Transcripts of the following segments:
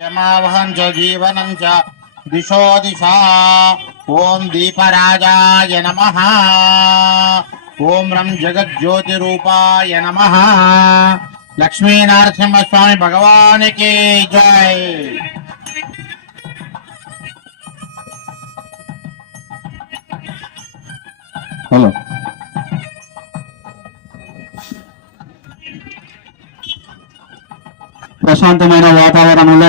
यमावहं च जीवनं च दिशो दिशा। ओम दीपराजाय नमः। ओम रं जगज्योतिरूपाय नमः। लक्ष्मी नरसिंह स्वामी भगवान की जय। हेलो ప్రశాంతమైన వాతావరణంలో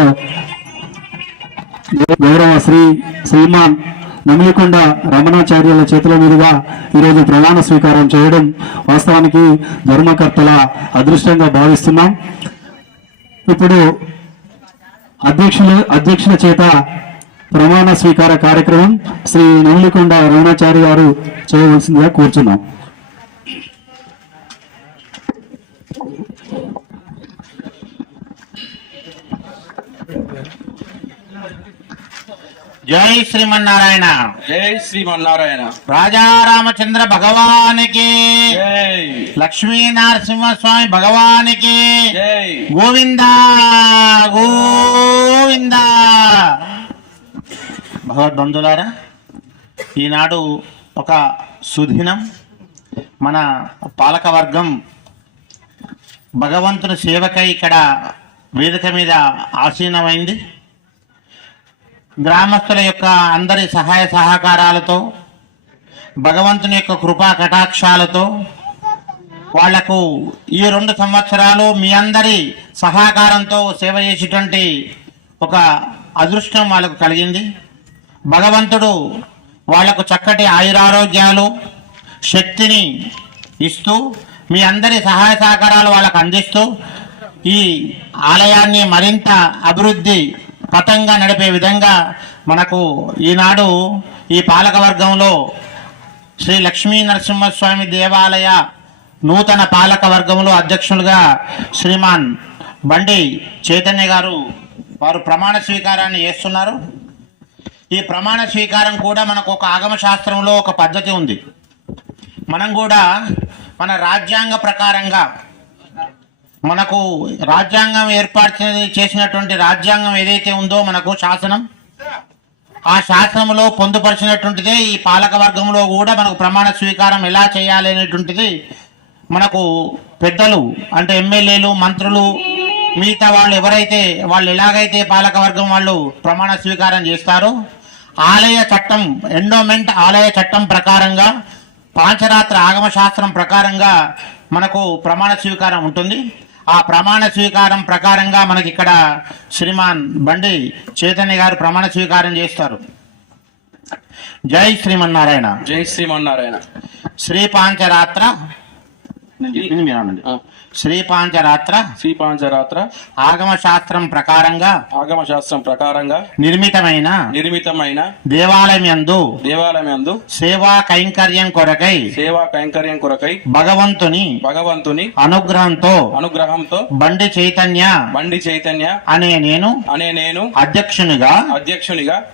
గౌరవ శ్రీమాన్ నమిలికొండ రమణాచార్యుల చేతుల మీదుగా ఈరోజు ప్రమాణ స్వీకారం చేయడం వాస్తవానికి ధర్మకర్తల అదృష్టంగా భావిస్తున్నాం. ఇప్పుడు అధ్యక్షుల చేత ప్రమాణ స్వీకార కార్యక్రమం శ్రీ నమిలికొండ రమణాచార్య గారు చేయవలసిందిగా కోరుచున్నాం. जय श्रीमन्नारायण। जय श्रीमन्नारायण। राजा रामचंद्र भगवान की जय। लक्ष्मी नरसिंह स्वामी भगवान की जय। गोविंदा गोविंदा। భగవద్బంధులారా, ఈనాడు ఒక సుదినం. మన పాలకవర్గం భగవంతుని సేవకై ఇక్కడ వేదిక మీద ఆసీనమైంది. గ్రామస్తుల యొక్క అందరి సహాయ సహకారాలతో, భగవంతుని యొక్క కృపా కటాక్షాలతో వాళ్లకు ఈ 2 సంవత్సరాలు మీ అందరి సహకారంతో సేవ చేసేటువంటి ఒక అదృష్టం వాళ్ళకు కలిగింది. భగవంతుడు వాళ్లకు చక్కటి ఆయురారోగ్యాలు, శక్తిని ఇస్తూ మీ అందరి సహాయ సహకారాలు వాళ్ళకు అందిస్తూ ఈ ఆలయాన్ని మరింత అభివృద్ధి పథంగా నడిపే విధంగా మనకు ఈనాడు ఈ పాలకవర్గంలో శ్రీ లక్ష్మీ నరసింహస్వామి దేవాలయ నూతన పాలకవర్గంలో అధ్యక్షులుగా శ్రీమాన్ బండి చైతన్య గారు వారు ప్రమాణ స్వీకారాన్ని చేస్తున్నారు. ఈ ప్రమాణ స్వీకారం కూడా మనకు ఒక ఆగమ శాస్త్రంలో ఒక పద్ధతి ఉంది. మనం కూడా మన రాజ్యాంగ ప్రకారంగా మనకు రాజ్యాంగం ఏర్పాటు చేసినటువంటి రాజ్యాంగం ఏదైతే ఉందో మనకు శాసనం, ఆ శాసనంలో పొందుపరిచినటువంటిదే ఈ పాలక వర్గంలో కూడా మనకు ప్రమాణ స్వీకారం ఎలా చేయాలి అనేటువంటిది మనకు పెద్దలు అంటే ఎమ్మెల్యేలు, మంత్రులు, మిగతా వాళ్ళు ఎవరైతే వాళ్ళు ఎలాగైతే పాలక వర్గం వాళ్ళు ప్రమాణ స్వీకారం చేస్తారో ఆలయ చట్టం, ఎండోమెంట్ ఆలయ చట్టం ప్రకారంగా, పాంచరాత్ర ఆగమ శాస్త్రం ప్రకారంగా మనకు ప్రమాణ స్వీకారం ఉంటుంది. ఆ ప్రమాణ స్వీకారం ప్రకారంగా మనకి ఇక్కడ శ్రీమాన్ బండి చైతన్య గారు ప్రమాణ స్వీకారం చేస్తారు. జై శ్రీమన్నారాయణ. జై శ్రీమన్నారాయణ. శ్రీ పాంచరాత్ర శ్రీ పాంచరాత్ర ఆగమ శాస్త్రం ప్రకారంగా నిర్మితమైన దేవాలయం సేవా కైంకర్యం కొరకై భగవంతుని అనుగ్రహంతో బండి చైతన్య అనే నేను అధ్యక్షునిగా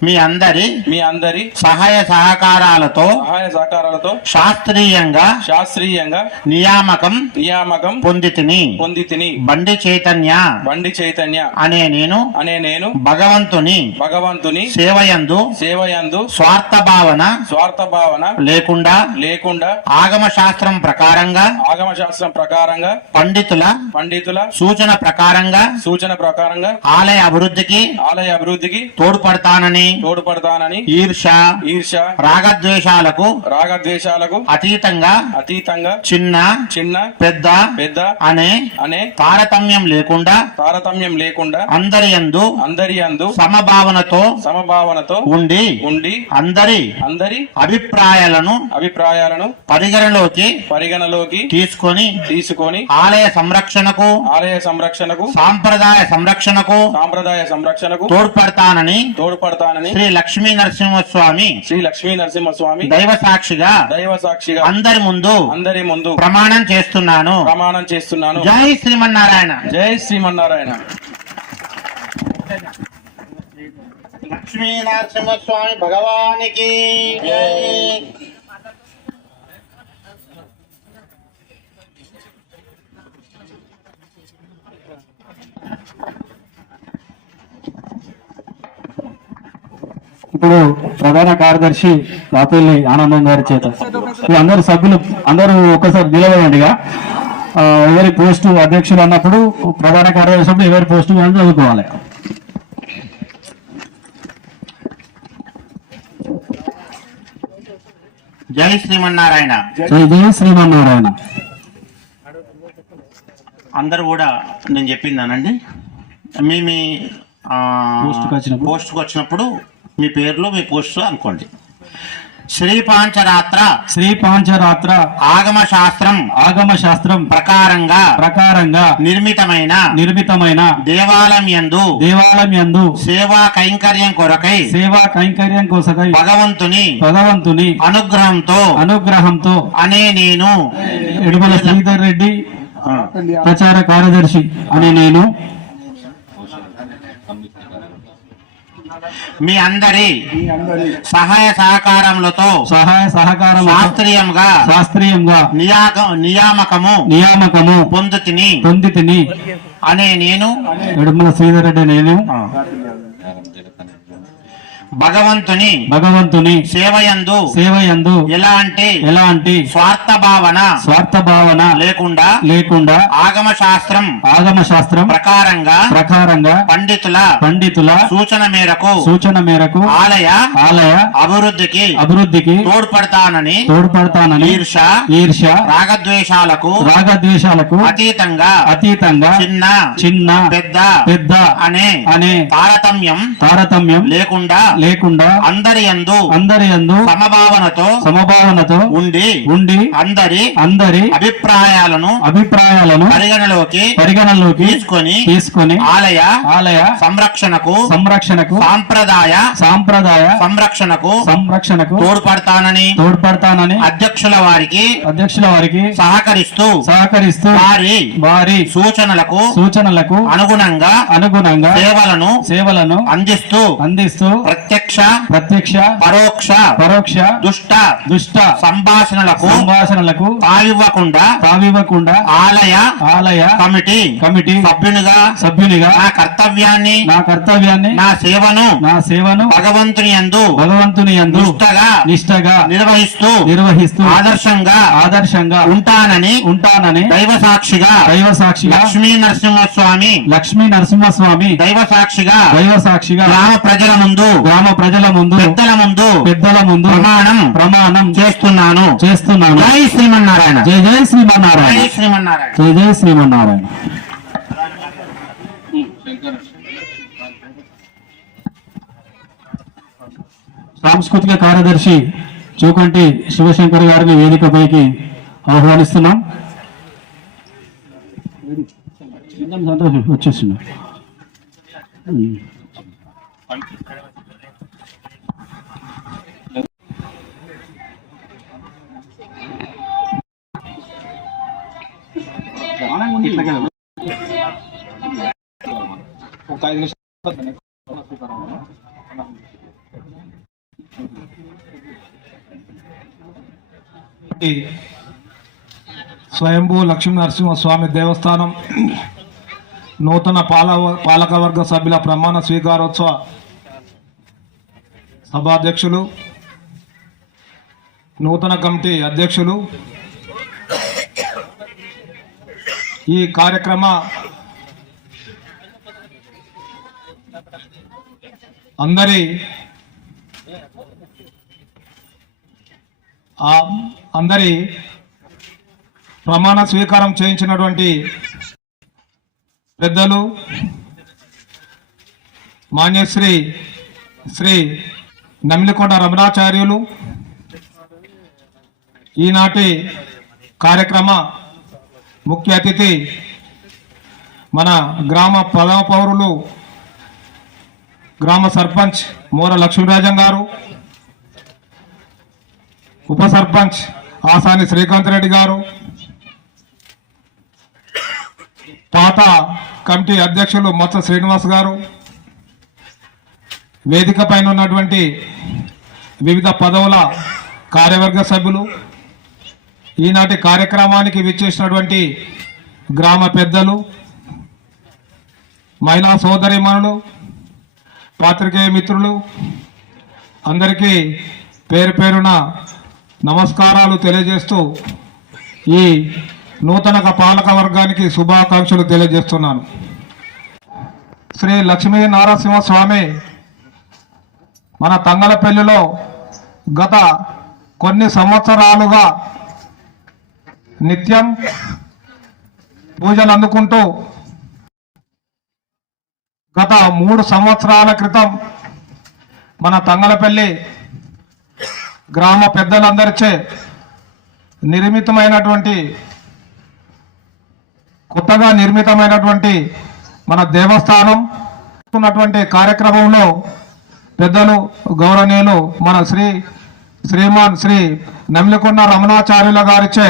మీ అందరి సహాయ సహకారాలతో శాస్త్రీయంగా నియామకం పొందితిని. బండి చైతన్య అనే నేను భగవంతుని సేవయందు స్వార్థ భావన లేకుండా ఆగమ శాస్త్రం ప్రకారంగా పండితుల సూచన ప్రకారంగా ఆలయ అభివృద్ధికి తోడ్పడతానని ఈర్ష రాగద్వేషాలకు అతీతంగా చిన్న పెద్ద అనే తారతమ్యం లేకుండా అందరి యందు సమభావనతో ఉండి అందరి అభిప్రాయాలను పరిగణలోకి తీసుకొని ఆలయ సంరక్షణకు సాంప్రదాయ సంరక్షణకు తోడ్పడతానని శ్రీ లక్ష్మీ నరసింహస్వామి దైవ సాక్షిగా అందరి ముందు ప్రమాణం చేస్తున్నాను. జై శ్రీమన్నారాయణ. జై శ్రీమన్నారాయణ. లక్ష్మీ నరసింహస్వామి భగవానికి జై. ఇప్పుడు ప్రధాన కార్యదర్శి రాపల్లి ఆనందం గారి చేత ఈ అందరు సభ్యులు అందరూ ఒకసారి నిలబడండిగా ఎవరి పోస్టు అధ్యక్షులు అన్నప్పుడు ప్రధాన కార్యదర్శి అప్పుడు ఎవరి పోస్టు అని చదువుకోవాలి. జై శ్రీమన్నారాయణ. జై జై శ్రీమన్నారాయణ. అందరూ కూడా నేను చెప్పిందానండి, మీ మీ పోస్ట్కి వచ్చినప్పుడు మీ పేర్లు మీ పోస్టు అనుకోండి. శ్రీ పాంచరాత్ర ఆగమ శాస్త్రం ప్రకారంగా నిర్మితమైన దేవాలయం యందు సేవా కైంకర్యం కొరకై భగవంతుని అనుగ్రహంతో అనే నేను యడుమల శ్రీధర్ రెడ్డి ప్రచార కార్యదర్శి అనే నేను మీ అందరి సహాయ సహకారములతో శాస్త్రీయంగా నియామకము పొందుతిని అనే నేను యడుమల శ్రీధర్ రెడ్డి నేను భగవంతుని సేవయందు ఎలాంటి స్వార్థ భావన లేకుండా ఆగమ శాస్త్రం ప్రకారంగా పండితుల సూచన మేరకు ఆలయ అభివృద్ధికి తోడ్పడతానని ఈర్ష రాగద్వేషాలకు అతీతంగా చిన్న పెద్ద అనే తారతమ్యం లేకుండా అందరి యందు సమభావనతో ఉండి అందరి అభిప్రాయాలను పరిగణలోకి తీసుకొని ఆలయ సంరక్షణకు సాంప్రదాయ సంరక్షణకు తోడ్పడతానని అధ్యక్షుల వారికి సహకరిస్తూ వారి సూచనలకు అనుగుణంగా సేవలను అందిస్తూ ప్రత్యక్ష పరోక్ష దుష్ట సంభాషణలకు తావివ్వకుండా ఆలయ కమిటీ సభ్యునిగా నా కర్తవ్యాన్ని నా సేవను భగవంతుని యందు నిష్టగా నిర్వహిస్తూ ఆదర్శంగా ఉంటానని దైవ సాక్షిగా లక్ష్మీ నరసింహస్వామి దైవ సాక్షిగా గ్రామ ప్రజల ముందు పెద్దల ముందు ప్రమాణం చేస్తున్నాను. జై శ్రీమన్నారాయణ. జై జై శ్రీమన్నారాయణ. జై శ్రీమన్నారాయణ. జై జై శ్రీమన్నారాయణ. సాంస్కృతిక కార్యదర్శి చూకంటి శివశంకర్ గారిని వేదికపైకి ఆహ్వానిస్తున్నాం. వచ్చేస్తున్నా. స్వయంభూ లక్ష్మీ నరసింహస్వామి దేవస్థానం నూతన పాలకవర్గ సభ్యుల ప్రమాణ స్వీకారోత్సవ సభాధ్యక్షులు, నూతన కమిటీ అధ్యక్షులు, ఈ కార్యక్రమ అందరి ప్రమాణ స్వీకారం చేయించినటువంటి పెద్దలు మాన్యశ్రీ శ్రీ నమిలికొండ రమణాచార్యులు, ఈనాటి కార్యక్రమ ముఖ్య అతిథి మన గ్రామ ప్రథమ పౌరులు గ్రామ సర్పంచ్ మోర లక్ష్మీరాజం గారు, ఉప సర్పంచ్ ఆసాని శ్రీకాంత్ రెడ్డి గారు, పాత కమిటీ అధ్యక్షులు మత్స శ్రీనివాస్ గారు, వేదిక పైన ఉన్నటువంటి వివిధ పదవుల కార్యవర్గ సభ్యులు, ఈనాటి కార్యక్రమానికి విచ్చేసినటువంటి గ్రామ పెద్దలు, మహిళా సోదరీమణులు, పాత్రికేయ మిత్రులు, అందరికీ పేరు పేరున నమస్కారాలు తెలియజేస్తూ ఈ నూతన పాలక వర్గానికి శుభాకాంక్షలు తెలియజేస్తున్నాను. శ్రీ లక్ష్మీ నారసింహస్వామి మన తంగలపల్లిలో గత కొన్ని సంవత్సరాలుగా నిత్యం పూజలు అందుకుంటూ గత 3 సంవత్సరాల క్రితం మన తంగలపల్లి గ్రామ పెద్దలందరిచే కొత్తగా నిర్మితమైనటువంటి మన దేవస్థానం ఉన్నటువంటి కార్యక్రమంలో పెద్దలు గౌరవనీయులు మన శ్రీమాన్ శ్రీ నమిలికొండ రమణాచార్యుల గారిచే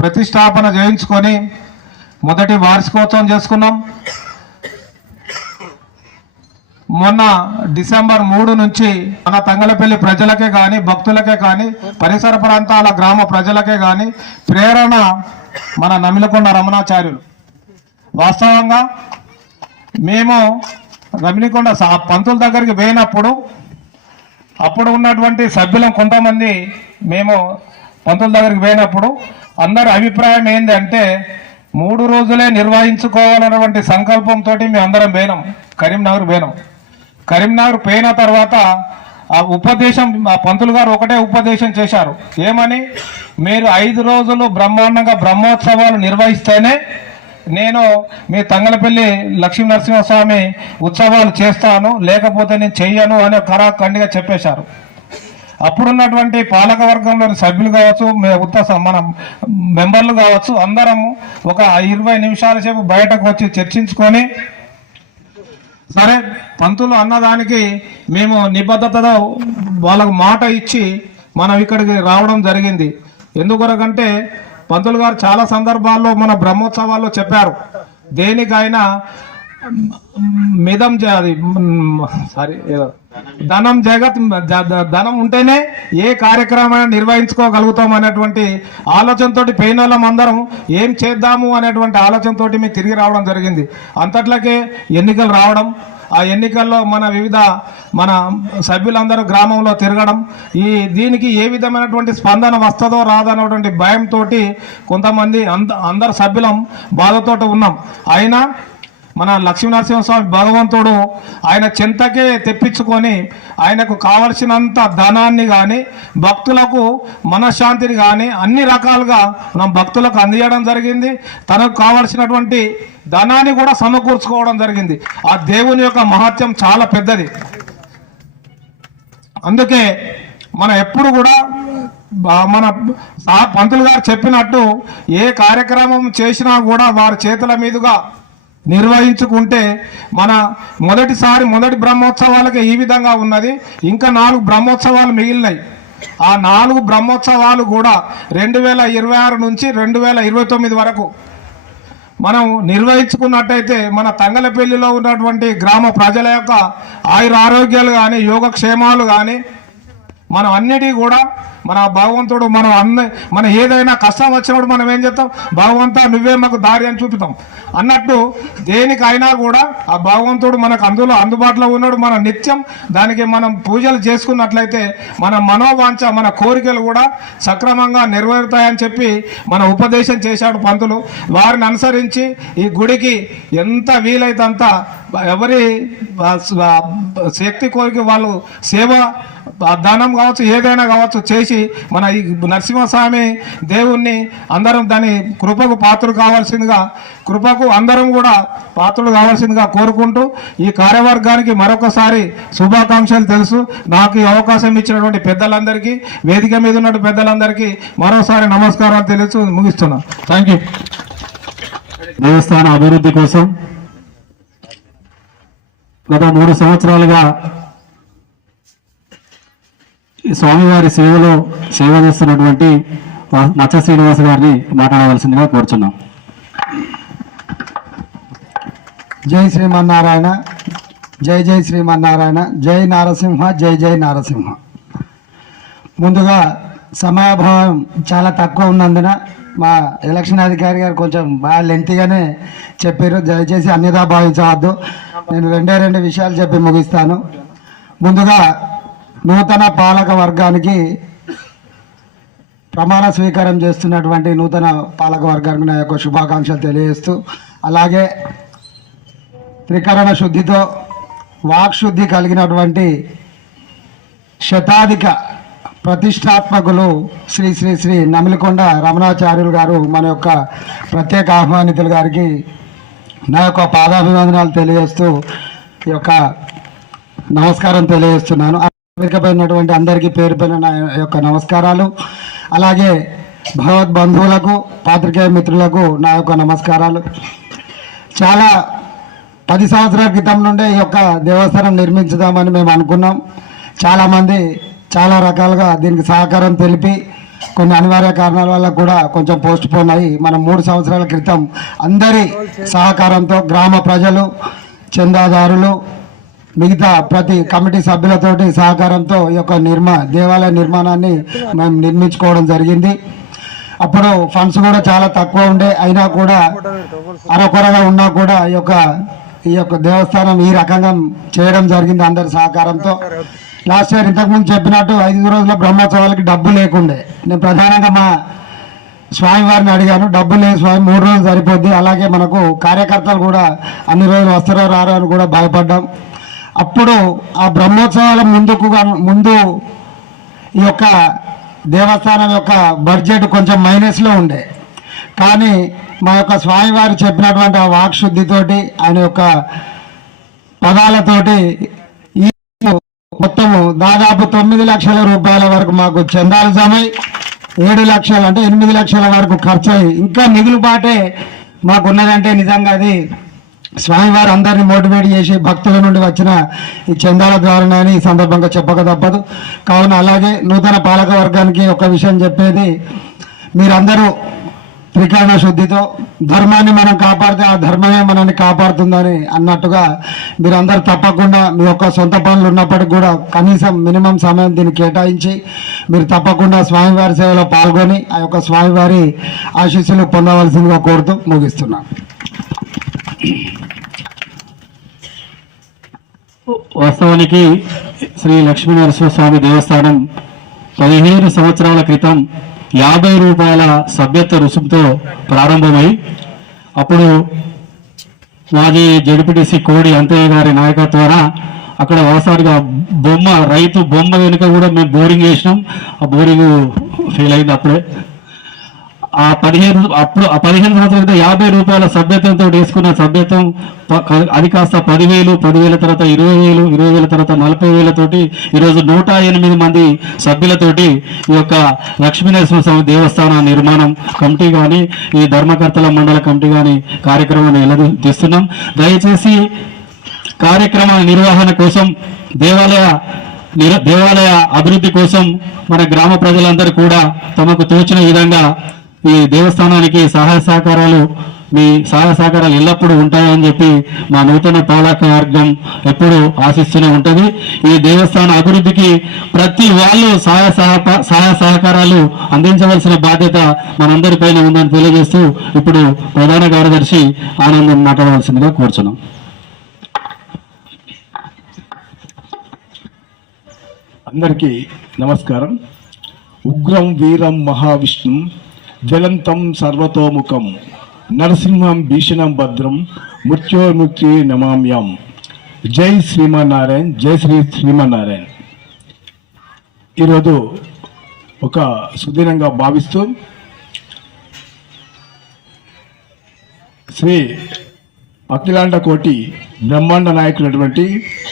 ప్రతిష్టాపన చేయించుకొని మొదటి వార్షికోత్సవం చేసుకున్నాం. మొన్న డిసెంబర్ 3 నుంచి మన తంగలపల్లి ప్రజలకే కానీ భక్తులకే కానీ పరిసర ప్రాంతాల గ్రామ ప్రజలకే కానీ ప్రేరణ మన నమిలికొండ రమణాచార్యులు. వాస్తవంగా మేము రమణికొండ పంతుల దగ్గరికి పోయినప్పుడు అప్పుడు ఉన్నటువంటి సభ్యులం కొంతమంది మేము పంతుల దగ్గరికి పోయినప్పుడు అందరి అభిప్రాయం ఏంటంటే 3 రోజులే నిర్వహించుకోవాలన్నటువంటి సంకల్పంతో మేము అందరం పోయినాం. కరీంనగర్ పోయిన తర్వాత ఆ ఉపదేశం ఆ పంతులు గారు ఒకటే ఉపదేశం చేశారు. ఏమని, మీరు 5 రోజులు బ్రహ్మాండంగా బ్రహ్మోత్సవాలు నిర్వహిస్తేనే నేను మీ తంగలపల్లి లక్ష్మీ నరసింహస్వామి ఉత్సవాలు చేస్తాను, లేకపోతే నేను చెయ్యను అని ఖరాఖండిగా చెప్పేశారు. అప్పుడున్నటువంటి పాలక వర్గంలోని సభ్యులు కావచ్చు, మన మెంబర్లు కావచ్చు, అందరము ఒక 20 నిమిషాల సేపు బయటకు వచ్చి చర్చించుకొని సరే పంతులు అన్నదానికి మేము నిబద్ధతతో వాళ్ళకు మాట ఇచ్చి మనం ఇక్కడికి రావడం జరిగింది. ఎందుకొరకంటే పంతులు గారు చాలా సందర్భాల్లో మన బ్రహ్మోత్సవాల్లో చెప్పారు, దేనికైనా మిదం ధనం ఉంటేనే ఏ కార్యక్రమాన్ని నిర్వహించుకోగలుగుతాం అనేటువంటి ఆలోచనతో పోయిన వాళ్ళం అందరం ఏం చేద్దాము అనేటువంటి ఆలోచనతో మేము తిరిగి రావడం జరిగింది. అంతట్లకే ఎన్నికలు రావడం, ఆ ఎన్నికల్లో మన సభ్యులందరూ గ్రామంలో తిరగడం, దీనికి ఏ విధమైనటువంటి స్పందన వస్తుందో రాదన్నటువంటి భయంతో కొంతమంది అందరు సభ్యులం బాధతో ఉన్నాం. అయినా మన లక్ష్మీనరసింహస్వామి భగవంతుడు ఆయన చెంతకే తెప్పించుకొని ఆయనకు కావలసినంత ధనాన్ని కానీ భక్తులకు మనశ్శాంతిని కానీ అన్ని రకాలుగా మనం భక్తులకు అందించడం జరిగింది. తనకు కావలసినటువంటి ధనాన్ని కూడా సమకూర్చుకోవడం జరిగింది. ఆ దేవుని యొక్క మహత్యం చాలా పెద్దది. అందుకే మనం ఎప్పుడు కూడా మన పంతులు గారు చెప్పినట్టు ఏ కార్యక్రమం చేసినా కూడా వారి చేతుల మీదుగా నిర్వహించుకుంటే మన మొదటి బ్రహ్మోత్సవాలకి ఈ విధంగా ఉన్నది. ఇంకా 4 బ్రహ్మోత్సవాలు మిగిలినాయి. ఆ 4 బ్రహ్మోత్సవాలు కూడా 2026 నుంచి 2029 వరకు మనం నిర్వహించుకున్నట్టయితే మన తంగలపల్లిలో ఉన్నటువంటి గ్రామ ప్రజల యొక్క ఆయురారోగ్యాలు కానీ యోగక్షేమాలు కానీ మనం అన్నిటికీ కూడా మన భగవంతుడు మన ఏదైనా కష్టం వచ్చినప్పుడు మనం ఏం చేస్తాం, భగవంతా నువ్వే మాకు దారి అని చూపుతాం అన్నట్టు దేనికైనా కూడా ఆ భగవంతుడు మనకు అందుబాటులో ఉన్నాడు. మనం నిత్యం దానికి మనం పూజలు చేసుకున్నట్లయితే మన మనోవాంఛ మన కోరికలు కూడా సక్రమంగా నెరవేరుతాయని చెప్పి మన ఉపదేశం చేశాడు పంతులు. వారిని అనుసరించి ఈ గుడికి ఎంత వీలైతే అంత ఎవరి శక్తి కోరిక వాళ్ళు సేవ దానం కావచ్చు ఏదైనా కావచ్చు చేసి మన ఈ నరసింహస్వామి దేవుణ్ణి అందరం దాని కృపకు అందరం కూడా పాత్రులు కావాల్సిందిగా కోరుకుంటూ ఈ కార్యవర్గానికి మరొకసారి శుభాకాంక్షలు తెలుసు. నాకు ఈ అవకాశం ఇచ్చినటువంటి పెద్దలందరికీ, వేదిక మీద ఉన్న పెద్దలందరికీ మరోసారి నమస్కారాలు తెలుసు ముగిస్తున్నా. Thank you. దేవస్థాన అభివృద్ధి కోసం గత 3 సంవత్సరాలుగా స్వామివారి సేవ చేస్తున్నటువంటి మచ్చ శ్రీనివాస్ గారిని మాట్లాడవలసిందిగా కోరుచున్నాం. జై శ్రీమన్నారాయణ, జై జై శ్రీమన్నారాయణ, జై నారసింహ, జై జై నారసింహ. ముందుగా సమయాభావం చాలా తక్కువ ఉన్నందున మా ఎలక్షన్ అధికారి గారు కొంచెం బాగా లెంతిగానే చెప్పారు. దయచేసి అన్యదా భావించవద్దు. నేను 2 విషయాలు చెప్పి ముగిస్తాను. ముందుగా నూతన పాలక వర్గానికి ప్రమాణ స్వీకారం చేస్తున్నటువంటి నూతన పాలక వర్గానికి నా యొక్క శుభాకాంక్షలు తెలియజేస్తూ, అలాగే త్రికరణ శుద్ధితో వాక్శుద్ధి కలిగినటువంటి శతాధిక ప్రతిష్టాత్మకులు శ్రీ శ్రీ శ్రీ నమిలికొండ రమణాచార్యులు గారు మన యొక్క ప్రత్యేక ఆహ్వానితులు గారికి నా యొక్క పాదాభివందనాలు తెలియజేస్తూ ఈ యొక్క నమస్కారం తెలియజేస్తున్నాను. వేదికపైనటువంటి అందరికీ పేరు పైన నా యొక్క నమస్కారాలు. అలాగే భగవద్బంధువులకు, పాత్రికేయ మిత్రులకు నా యొక్క నమస్కారాలు. చాలా 10 సంవత్సరాల క్రితం నుండే ఈ యొక్క దేవస్థానం నిర్మించుదామని మేము అనుకున్నాం. చాలామంది చాలా రకాలుగా దీనికి సహకారం తెలిపి కొన్ని అనివార్య కారణాల వల్ల కూడా కొంచెం పోస్ట్ పోన్ అయ్యి మనం 3 సంవత్సరాల క్రితం అందరి సహకారంతో గ్రామ ప్రజలు, చందాదారులు, మిగతా ప్రతి కమిటీ సభ్యులతోటి సహకారంతో ఈ యొక్క దేవాలయ నిర్మాణాన్ని మేము నిర్మించుకోవడం జరిగింది. అప్పుడు ఫండ్స్ కూడా చాలా తక్కువ ఉండే, అయినా కూడా అరకొరగా ఉన్నా కూడా ఈ యొక్క దేవస్థానం ఈ రకంగా చేయడం జరిగింది అందరి సహకారంతో. లాస్ట్ ఇయర్ ఇంతకుముందు చెప్పినట్టు 5 రోజుల బ్రహ్మోత్సవాలకి డబ్బు లేకుండే. నేను ప్రధానంగా మా స్వామివారిని అడిగాను, డబ్బు లేదు స్వామి, 3 రోజులు సరిపోద్ది. అలాగే మనకు కార్యకర్తలు కూడా అన్ని రోజులు వస్తారో రారో అని కూడా భయపడ్డాం. అప్పుడు ఆ బ్రహ్మోత్సవాల ముందు ఈ యొక్క దేవస్థానం యొక్క బడ్జెట్ కొంచెం మైనస్లో ఉండే, కానీ మా యొక్క స్వామివారు చెప్పినటువంటి ఆ వాక్శుద్ధితోటి, ఆయన యొక్క పదాలతోటి ఈ మొత్తము దాదాపు 9 లక్షల రూపాయల వరకు మాకు చందాలు జమై 7 లక్షలు అంటే 8 లక్షల వరకు ఖర్చు అయ్యి ఇంకా మిగులుబాటే మాకున్నదంటే నిజంగా అది స్వామివారు అందరినీ మోటివేట్ చేసి భక్తుల నుండి వచ్చిన ఈ చందాల ద్వారానే ఈ సందర్భంగా చెప్పక తప్పదు. కావున అలాగే నూతన పాలక వర్గానికి ఒక విషయం చెప్పేది, మీరందరూ త్రికరణ శుద్ధితో ధర్మాన్ని మనం కాపాడితే ఆ ధర్మమే మనల్ని కాపాడుతుందని అన్నట్టుగా మీరందరూ తప్పకుండా మీ యొక్క సొంత పనులు ఉన్నప్పటికీ కూడా కనీసం మినిమం సమయం దీన్ని కేటాయించి మీరు తప్పకుండా స్వామివారి సేవలో పాల్గొని ఆ యొక్క స్వామివారి ఆశీస్సులు పొందవలసిందిగా కోరుతూ ముగిస్తున్నాను. వాస్తవానికి శ్రీ లక్ష్మీనరసింహస్వామి దేవస్థానం 15 సంవత్సరాల క్రితం 50 రూపాయల సభ్యత్వ రుసుముతో ప్రారంభమై, అప్పుడు మాజీ జడ్పీటీసీ కోడి అంతయ్య గారి నాయకత్వాన అక్కడ ఒకసారిగా రైతు బొమ్మ వెనుక కూడా మేము బోరింగ్ వేసినాం. ఆ బోరింగ్ ఫెయిల్ అయింది. అప్పుడే ఆ 15 సంవత్సరాల క్రితం 50 రూపాయల సభ్యత్వంతో వేసుకున్న సభ్యత్వం అది కాస్త 10,000 తర్వాత 20,000, 20,000 తర్వాత 40,000 తోటి ఈరోజు 108 మంది సభ్యులతోటి ఈ యొక్క లక్ష్మీనరసింహస్వామి దేవస్థాన నిర్మాణం కమిటీ కానీ, ఈ ధర్మకర్తల మండల కమిటీ కానీ కార్యక్రమాన్ని ఎలా తీస్తున్నాం. దయచేసి కార్యక్రమాల నిర్వహణ కోసం, దేవాలయ అభివృద్ధి కోసం మన గ్రామ ప్రజలందరూ కూడా తమకు తోచిన విధంగా ఈ దేవస్థానానికి సహాయ సహకారాలు ఎల్లప్పుడూ ఉంటాయని చెప్పి మా నూతన పాలక వర్గం ఎప్పుడు ఆశిస్తూనే ఉంటుంది. ఈ దేవస్థాన అభివృద్ధికి ప్రతి వాళ్ళు సహాయ సహకారాలు అందించవలసిన బాధ్యత మనందరిపైన ఉందని తెలియజేస్తూ ఇప్పుడు ప్రధాన కార్యదర్శి ఆనందం మాట్లాడవలసిందిగా కోరుచున్నాం. అందరికీ నమస్కారం. ఉగ్రం వీరం మహావిష్ణుం జ్వలంతం సర్వతోముఖం నరసింహం భీషణం భద్రం మృత్యోర్ముక్తి నమామ్యం. జై శ్రీమన్నారాయణ్, జై శ్రీమన్నారాయణ్. ఈరోజు ఒక సుదినంగా భావిస్తూ శ్రీ అఖిలాండ కోటి బ్రహ్మాండ నాయకులైనటువంటి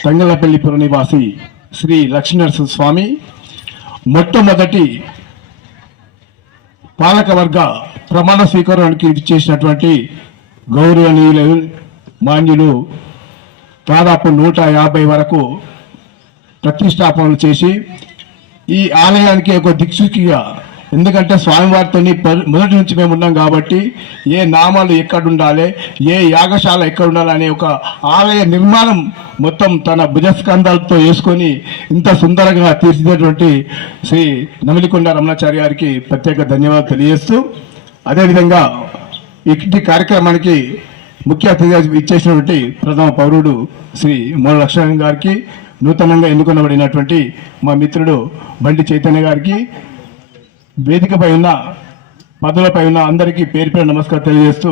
తంగలపల్లిపుర నివాసి శ్రీ లక్ష్మీనరసింహ స్వామి మొట్టమొదటి పాలకవర్గ ప్రమాణ స్వీకారానికి చేసినటువంటి గౌరవనీయులు మాన్యులు దాదాపు 150 వరకు ప్రతిష్టాపనలు చేసి ఈ ఆలయానికి ఒక దిక్సూచిగా, ఎందుకంటే స్వామివారితో మొదటి నుంచి మేము ఉన్నాం కాబట్టి ఏ నామాలు ఎక్కడ ఉండాలి, ఏ యాగశాల ఎక్కడ ఉండాలి అనే ఒక ఆలయ నిర్మాణం మొత్తం తన భుజస్కంధాలతో వేసుకొని ఇంత సుందరంగా తీర్చిదిద్దినటువంటి శ్రీ నమిలికొండ రమణాచార్య గారికి ప్రత్యేక ధన్యవాదాలు తెలియజేస్తూ, అదేవిధంగా ఇట్టి కార్యక్రమానికి ముఖ్య అతిథిగా ఇచ్చేసినటువంటి ప్రథమ పౌరుడు శ్రీ మూల లక్ష్మణ్ గారికి, నూతనంగా ఎన్నుకొనబడినటువంటి మా మిత్రుడు బండి చైతన్య గారికి, వేదికపై ఉన్న పదవులపై ఉన్న అందరికీ పేరు పేరు నమస్కారం తెలియజేస్తూ,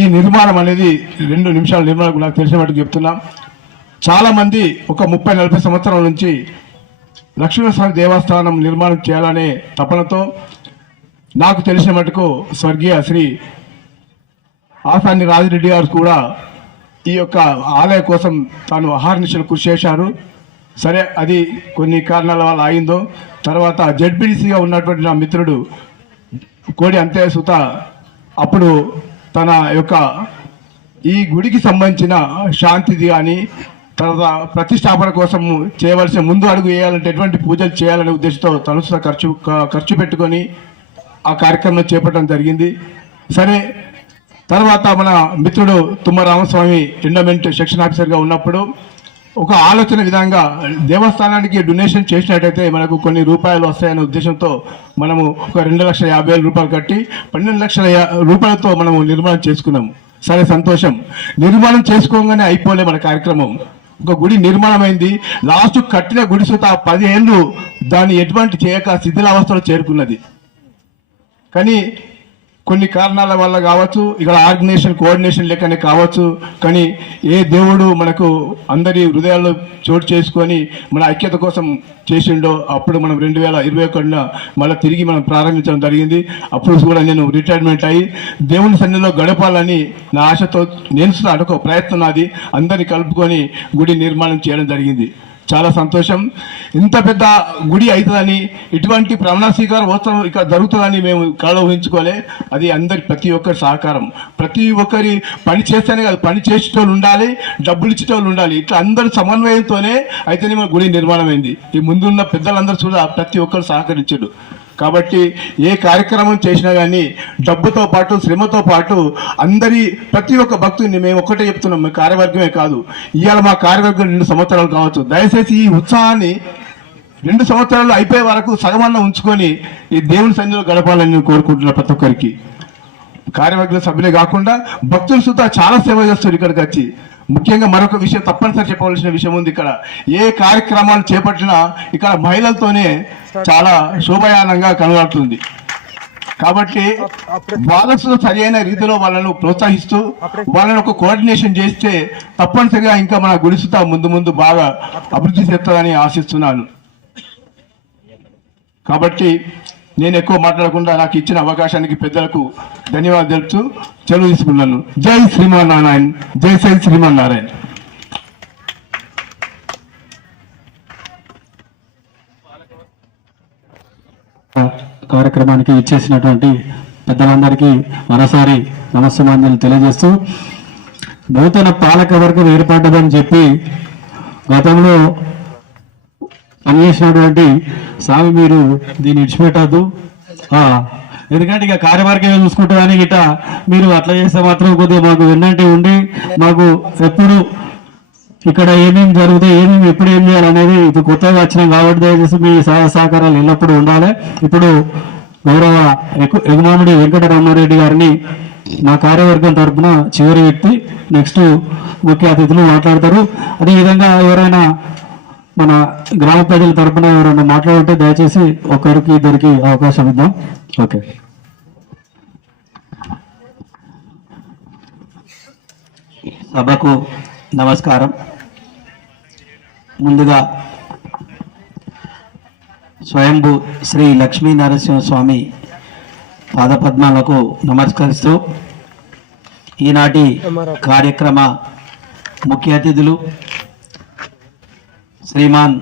ఈ నిర్మాణం అనేది 2 నిమిషాల నిర్మాణం నాకు తెలిసిన మటుకు చెప్తున్నాం. చాలామంది ఒక 30-40 సంవత్సరాల నుంచి లక్ష్మీనరసింహస్వామి దేవస్థానం నిర్మాణం చేయాలనే తపనతో, నాకు తెలిసిన మటుకు స్వర్గీయ శ్రీ ఆసాని రాజిరెడ్డి గారు కూడా ఈ యొక్క ఆలయ కోసం తాను అహర్నిశలు కృషి చేశారు. సరే, అది కొన్ని కారణాల వల్ల ఆగిందో. తర్వాత జెడ్పీడీసీగా ఉన్నటువంటి నా మిత్రుడు కోడి అంతయ్య సుత అప్పుడు తన యొక్క ఈ గుడికి సంబంధించిన శాంతిది కానీ తర్వాత ప్రతిష్టాపన కోసం చేయవలసిన ముందు అడుగు వేయాలంటే ఎటువంటి పూజలు చేయాలనే ఉద్దేశంతో తను ఖర్చు పెట్టుకొని ఆ కార్యక్రమం చేపట్టడం జరిగింది. సరే, తర్వాత మన మిత్రుడు తుమ్మ రామస్వామి ఎండోమెంట్ సెక్షన్ ఆఫీసర్గా ఉన్నప్పుడు ఒక ఆలోచన విధంగా దేవస్థానానికి డొనేషన్ చేసినట్టయితే మనకు కొన్ని రూపాయలు వస్తాయనే ఉద్దేశంతో మనము ఒక 2,50,000 రూపాయలు కట్టి 12 లక్షల రూపాయలతో మనము నిర్మాణం చేసుకున్నాము. సరే, సంతోషం. నిర్మాణం చేసుకోగానే అయిపోలే మన కార్యక్రమం. ఒక గుడి నిర్మాణమైంది. లాస్ట్ కట్టిన గుడి సుత 10 ఏళ్ళు దాన్ని ఎటువంటి చేయక శిథిలావస్థలో చేరుకున్నది. కానీ కొన్ని కారణాల వల్ల కావచ్చు, ఇక్కడ ఆర్గనైజేషన్ కోఆర్డినేషన్ లేకనే కావచ్చు, కానీ ఏ దేవుడు మనకు అందరి హృదయాల్లో చోటు చేసుకొని మన ఐక్యత కోసం చేసిండో అప్పుడు మనం 2021 మళ్ళీ తిరిగి మనం ప్రారంభించడం జరిగింది. అప్పుడు కూడా నేను రిటైర్మెంట్ అయ్యి దేవుని సన్నిధిలో గడపాలని నా ఆశతో నేను అడొక ప్రయత్నం నాది. అందరినీ కలుపుకొని గుడి నిర్మాణం చేయడం జరిగింది. చాలా సంతోషం. ఇంత పెద్ద గుడి అవుతుందని, ఇటువంటి ప్రమాణ స్వీకారం ఇక్కడ జరుగుతుందని మేము కళ ఊహించుకోలే. అది ప్రతి ఒక్కరి సహకారం, ప్రతి ఒక్కరి పని చేస్తేనే కాదు, పని చేసేటోళ్ళు ఉండాలి, డబ్బులు ఇచ్చేటోళ్ళు ఉండాలి. ఇట్లా అందరి సమన్వయంతోనే అయితేనే మన గుడి నిర్మాణం అయింది. ఈ ముందున్న పెద్దలందరూ కూడా ప్రతి ఒక్కరు సహకరించారు. కాబట్టి ఏ కార్యక్రమం చేసినా కానీ డబ్బుతో పాటు శ్రమతో పాటు ప్రతి ఒక్క భక్తుని మేము ఒక్కటే చెప్తున్నాం, మీ కార్యవర్గమే కాదు, ఇవాళ మా కార్యవర్గం 2 సంవత్సరాలు కావచ్చు, దయచేసి ఈ ఉత్సాహాన్ని 2 సంవత్సరాలు అయిపోయే వరకు సగమన్న ఉంచుకొని ఈ దేవుని సన్నిధిలో గడపాలని నేను కోరుకుంటున్నా. ప్రతి ఒక్కరికి కార్యవర్గ సభ్యులే కాకుండా భక్తులు సుతా చాలా సేవ చేస్తారు ఇక్కడికి వచ్చి. ముఖ్యంగా మరొక విషయం తప్పనిసరి చెప్పవలసిన విషయం ఉంది. ఇక్కడ ఏ కార్యక్రమాలు చేపట్టినా ఇక్కడ మహిళలతోనే చాలా శోభయానంగా కనబడుతుంది. కాబట్టి వాళ్ళకు సరి అయిన రీతిలో వాళ్ళను ప్రోత్సహిస్తూ వాళ్ళని ఒక కోఆర్డినేషన్ చేస్తే తప్పనిసరిగా ఇంకా మన గుడిసుతా ముందు బాగా అభివృద్ధి చేస్తుందని ఆశిస్తున్నాను. కాబట్టి నేను ఎక్కువ మాట్లాడకుండా నాకు ఇచ్చిన అవకాశానికి పెద్దలకు ధన్యవాదాలు తెలుపుతూ సెలవు తీసుకున్నాను. జై శ్రీమన్నారాయణ, జై శ్రీమన్నారాయణ. కార్యక్రమానికి ఇచ్చేసినటువంటి పెద్దలందరికీ మరోసారి నమస్సమాంజలు తెలియజేస్తూ, నూతన పాలక వర్గం ఏర్పడ్డదని చెప్పి గతంలో పనిచేసినటువంటి స్వామి మీరు దీన్ని ఇడిచిపెట్టద్దు, ఎందుకంటే ఇక కార్యవర్గమే చూసుకుంటుందని గిట్ట మీరు అట్లా చేస్తే మాత్రం కొద్దిగా మాకు విన్నంటి ఉండి మాకు ఎప్పుడు ఇక్కడ ఏమేమి జరుగుతాయి, ఎప్పుడు ఏం చేయాలనేది ఇప్పుడు కొత్తగా వచ్చినాం కాబట్టి దయచేసి మీ సహాయ సహకారాలు ఎల్లప్పుడూ ఉండాలి. ఇప్పుడు గౌరవ ఎగుమామిడి వెంకటరామారెడ్డి గారిని మా కార్యవర్గం తరఫున చివరి వ్యక్తి, నెక్స్ట్ ముఖ్య అతిథులు మాట్లాడతారు. అదేవిధంగా ఎవరైనా మన గ్రామ ప్రజల తరఫున ఎవరైనా మాట్లాడుంటే దయచేసి ఒకరికి ఇద్దరికి అవకాశం ఇద్దాం. ఓకే. సభకు నమస్కారం. ముందుగా స్వయంభూ శ్రీ లక్ష్మీ నరసింహస్వామి పాదపద్మాలకు నమస్కరిస్తూ ఈనాటి కార్యక్రమ ముఖ్య అతిథులు శ్రీమాన్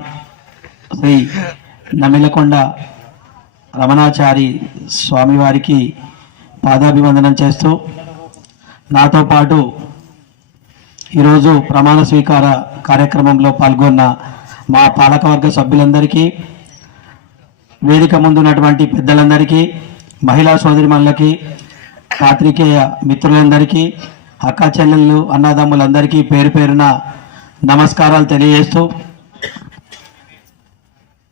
శ్రీ నమిలకొండ రమణాచారి స్వామివారికి పాదాభివందనం చేస్తూ, నాతో పాటు ఈరోజు ప్రమాణ స్వీకార కార్యక్రమంలో పాల్గొన్న మా పాలకవర్గ సభ్యులందరికీ, వేదిక ముందున్నటువంటి పెద్దలందరికీ, మహిళా సోదరిమణులకి, పాత్రికేయ మిత్రులందరికీ, అక్కా చెల్లెళ్ళు, అన్నదమ్ములందరికీ పేరు పేరున నమస్కారాలు తెలియజేస్తూ,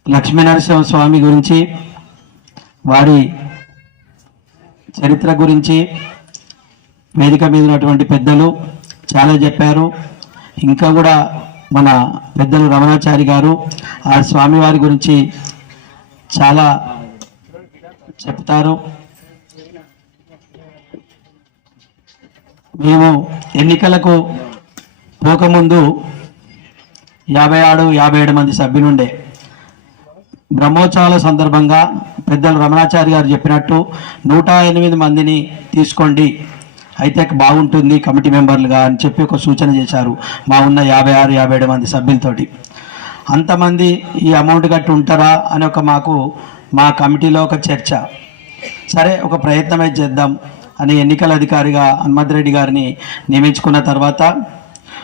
లక్ష్మీనరసింహ స్వామి గురించి, వారి చరిత్ర గురించి వేదిక మీద ఉన్నటువంటి పెద్దలు చాలా చెప్పారు. ఇంకా కూడా మన పెద్దలు రమణాచారి గారు ఆ స్వామివారి గురించి చాలా చెప్తారు. మేము ఎన్నికలకు పోకముందు 57 మంది సభ్యులుండే. బ్రహ్మోత్సవాల సందర్భంగా పెద్దలు రమణాచారి గారు చెప్పినట్టు 108 మందిని తీసుకోండి అయితే బాగుంటుంది కమిటీ మెంబర్లుగా అని చెప్పి ఒక సూచన చేశారు మా ఉన్న 57 మంది సభ్యులతోటి. అంతమంది ఈ అమౌంట్ కట్టి ఉంటారా అని మా కమిటీలో ఒక చర్చ. సరే ఒక ప్రయత్నమే చేద్దాం అని ఎన్నికల అధికారిగా హనుమంత్ రెడ్డి గారిని నియమించుకున్న తర్వాత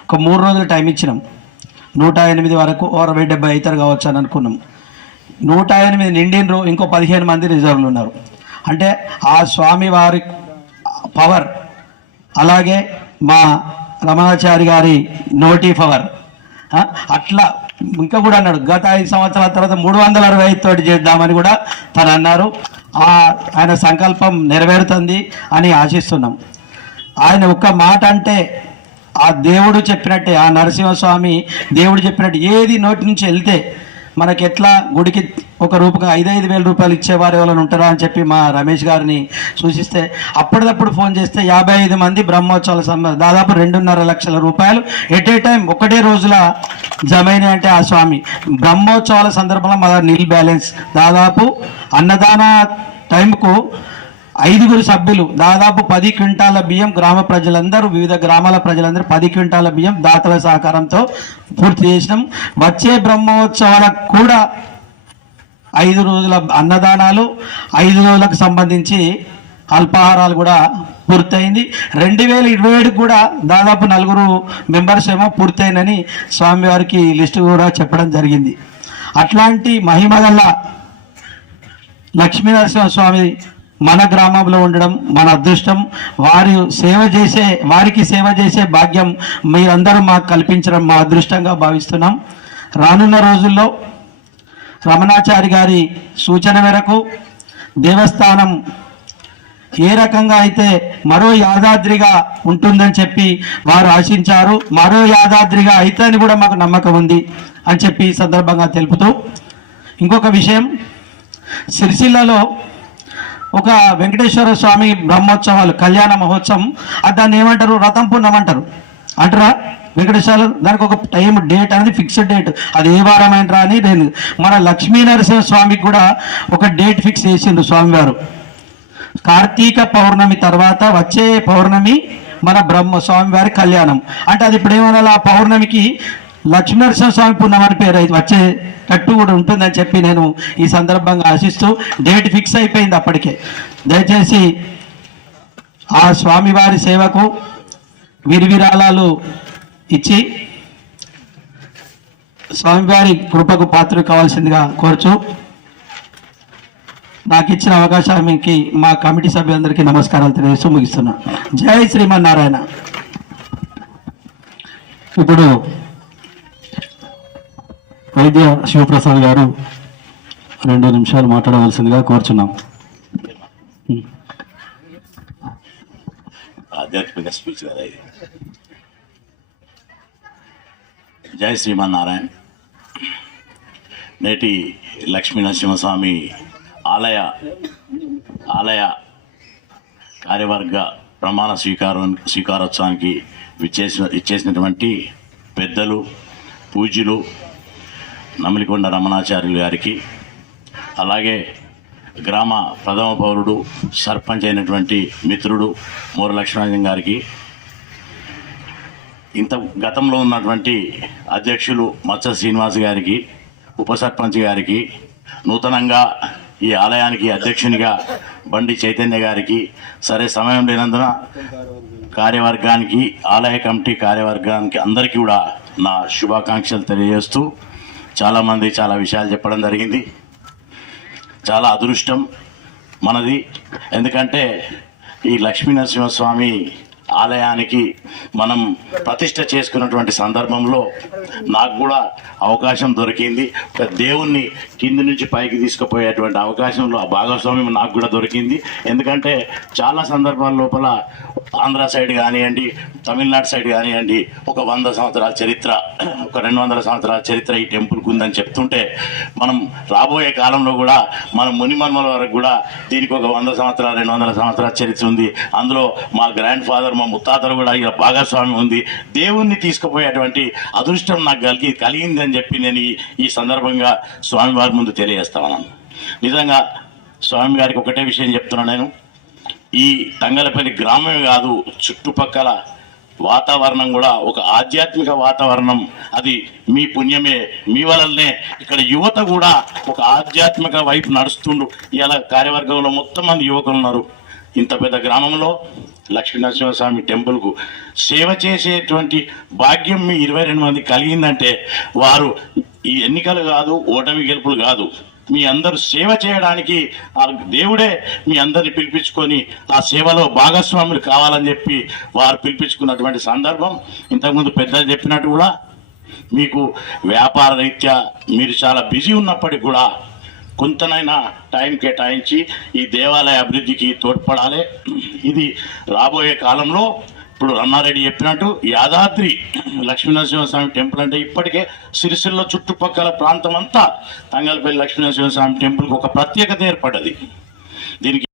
ఒక 3 రోజులు టైం ఇచ్చినాం. 108 వరకు 60-70 అవుతారు కావచ్చు అని అనుకున్నాం. 108 నిండినరు, ఇంకో 15 మంది రిజర్వ్లు ఉన్నారు. అంటే ఆ స్వామి వారి పవర్, అలాగే మా రమణాచారి గారి నోటి పవర్ అట్లా ఇంకా కూడా అన్నాడు. గత 5 సంవత్సరాల తర్వాత 365 తోటి చేద్దామని కూడా తను అన్నారు. ఆయన సంకల్పం నెరవేరుతుంది అని ఆశిస్తున్నాం. ఆయన ఒక్క మాట అంటే ఆ దేవుడు చెప్పినట్టే, ఆ నరసింహస్వామి దేవుడు చెప్పినట్టు ఏది నోటి నుంచి వెళ్తే మనకి ఎట్లా గుడికి ఒక రూపంగా 5,000 రూపాయలు ఇచ్చేవారు ఎవరైనా ఉంటారా అని చెప్పి మా రమేష్ గారిని సూచిస్తే అప్పటిదప్పుడు ఫోన్ చేస్తే 55 మంది బ్రహ్మోత్సవాల దాదాపు 2.5 లక్షల రూపాయలు ఎట్ ఏ టైం ఒకటే రోజుల జమైనా అంటే ఆ స్వామి బ్రహ్మోత్సవాల సందర్భంలో మన నిల్ బ్యాలెన్స్ దాదాపు అన్నదాన టైంకు 5 సభ్యులు దాదాపు 10 క్వింటాల బియ్యం గ్రామ ప్రజలందరూ, వివిధ గ్రామాల ప్రజలందరూ 10 క్వింటాల బియ్యం దాతల సహకారంతో పూర్తి చేసినాం. వచ్చే బ్రహ్మోత్సవాలకు కూడా 5 రోజుల అన్నదానాలు, 5 రోజులకు సంబంధించి అల్పాహారాలు కూడా పూర్తయింది. 2027 కూడా దాదాపు 4 మెంబర్స్ ఏమో పూర్తయిందని స్వామివారికి లిస్టు కూడా చెప్పడం జరిగింది. అట్లాంటి మహిమగల లక్ష్మీనరసింహ స్వామి మన గ్రామంలో ఉండడం మన అదృష్టం. వారికి సేవ చేసే భాగ్యం మీరందరూ మాకు కల్పించడం మా అదృష్టంగా భావిస్తున్నాం. రానున్న రోజుల్లో రమణాచారి గారి సూచన మేరకు దేవస్థానం ఏ రకంగా అయితే మరో యాదాద్రిగా ఉంటుందని చెప్పి వారు ఆశించారు, మరో యాదాద్రిగా అయితే అని కూడా మాకు నమ్మకం ఉంది అని చెప్పి ఈ సందర్భంగా తెలుపుతూ, ఇంకొక విషయం, సిరిసిల్లలో ఒక వెంకటేశ్వర స్వామి బ్రహ్మోత్సవాలు కళ్యాణ మహోత్సవం దాన్ని ఏమంటారు, రథం పున్నం అంటారా వెంకటేశ్వర, దానికి ఒక టైం డేట్ అనేది ఫిక్స్డ్ డేట్, అది ఏ వారం అంటారా అని నేను మన లక్ష్మీ నరసింహ స్వామికి కూడా ఒక డేట్ ఫిక్స్ చేసిండ్రు స్వామివారు. కార్తీక పౌర్ణమి తర్వాత వచ్చే పౌర్ణమి మన స్వామివారి కళ్యాణం. అంటే అది ఇప్పుడు ఏమన్నా ఆ పౌర్ణమికి లక్ష్మీనరసింహ స్వామి పుణ్యమని పేరు వచ్చేటట్టు కూడా ఉంటుందని చెప్పి నేను ఈ సందర్భంగా ఆశిస్తూ, డేట్ ఫిక్స్ అయిపోయింది అప్పటికే. దయచేసి ఆ స్వామివారి సేవకు విరివిరాళాలు ఇచ్చి స్వామివారి కృపకు పాత్ర కావాల్సిందిగా కోరుచు నాకు ఇచ్చిన అవకాశానికి మా కమిటీ సభ్యులందరికీ నమస్కారాలు తెలియజేస్తూ ముగిస్తున్నా. జై శ్రీమన్నారాయణ. ఇప్పుడు వైద్య శివప్రసాద్ గారు 2 నిమిషాలు మాట్లాడవలసిందిగా కోరుచున్నాం. ఆధ్యాత్మిక స్పీచ్ కదా ఇది. జై శ్రీమన్నారాయణ. నేటి లక్ష్మీ నరసింహస్వామి ఆలయ కార్యవర్గ ప్రమాణ స్వీకారోత్సవానికి ఇచ్చేసినటువంటి పెద్దలు పూజ్యులు నమిలికొండ రమణాచార్యులు గారికి, అలాగే గ్రామ ప్రథమ పౌరుడు సర్పంచ్ అయినటువంటి మిత్రుడు మోర లక్ష్మణం గారికి, గతంలో ఉన్నటువంటి అధ్యక్షులు మత్స శ్రీనివాస్ గారికి, ఉప సర్పంచ్ గారికి, నూతనంగా ఈ ఆలయానికి అధ్యక్షునిగా బండి చైతన్య గారికి, సరే సమయం లేనందున కార్యవర్గానికి, ఆలయ కమిటీ కార్యవర్గానికి అందరికీ కూడా నా శుభాకాంక్షలు తెలియజేస్తూ, చాలామంది చాలా విషయాలు చెప్పడం జరిగింది. చాలా అదృష్టం మనది. ఎందుకంటే ఈ లక్ష్మీ నరసింహస్వామి ఆలయానికి మనం ప్రతిష్ట చేసుకున్నటువంటి సందర్భంలో నాకు కూడా అవకాశం దొరికింది. ఒక దేవుణ్ణి కింది నుంచి పైకి తీసుకుపోయేటువంటి అవకాశంలో ఆ భాగస్వామ్యం నాకు కూడా దొరికింది. ఎందుకంటే చాలా సందర్భాల లోపల ఆంధ్ర సైడ్ కానివ్వండి, తమిళనాడు సైడ్ కానివ్వండి, ఒక 100 సంవత్సరాల చరిత్ర, ఒక 200 సంవత్సరాల చరిత్ర ఈ టెంపుల్కి ఉందని చెప్తుంటే, మనం రాబోయే కాలంలో కూడా మన మునిమన్మల వరకు కూడా దీనికి ఒక 100 సంవత్సరాలు 200 సంవత్సరాల చరిత్ర ఉంది. అందులో మా గ్రాండ్ ఫాదర్, మా ముత్తాతలు కూడా ఇలా భాగస్వామ్యం ఉంది. దేవుణ్ణి తీసుకుపోయేటువంటి అదృష్టం నాకు కలిగింది అని చెప్పి నేను ఈ సందర్భంగా స్వామివారి ముందు తెలియజేస్తా ఉన్నాను. నిజంగా స్వామి గారికి ఒకటే విషయం చెప్తున్నాను నేను. ఈ తంగలపల్లి గ్రామమే కాదు, చుట్టుపక్కల వాతావరణం కూడా ఒక ఆధ్యాత్మిక వాతావరణం. అది మీ పుణ్యమే, మీ వలనే ఇక్కడ యువత కూడా ఒక ఆధ్యాత్మిక వైపు నడుస్తుండ్రు. ఇలా కార్యవర్గంలో మొత్తం మంది యువకులు ఉన్నారు. ఇంత పెద్ద గ్రామంలో లక్ష్మీనరసింహస్వామి టెంపుల్కు సేవ చేసేటువంటి భాగ్యం మీ 22 మంది కలిగిందంటే, వారు ఈ ఎన్నికలు కాదు, ఓటమి గెలుపులు కాదు, మీ అందరూ సేవ చేయడానికి ఆ దేవుడే మీ అందరిని పిలిపించుకొని ఆ సేవలో భాగస్వాములు కావాలని చెప్పి వారు పిలిపించుకున్నటువంటి సందర్భం. ఇంతకుముందు పెద్దలు చెప్పినట్టు కూడా మీకు వ్యాపార రీత్యా మీరు చాలా బిజీ ఉన్నప్పటికీ కూడా కొంతనైనా టైం కేటాయించి ఈ దేవాలయ అభివృద్ధికి తోడ్పడాలి. ఇది రాబోయే కాలంలో ఇప్పుడు రన్నారెడ్డి చెప్పినట్టు యాదాద్రి లక్ష్మీనరసింహస్వామి టెంపుల్ అంటే ఇప్పటికే సిరిసిల్ల చుట్టుపక్కల ప్రాంతం అంతా తంగలపల్లి లక్ష్మీనరసింహస్వామి టెంపుల్కి ఒక ప్రత్యేకత ఏర్పడ్డది. దీనికి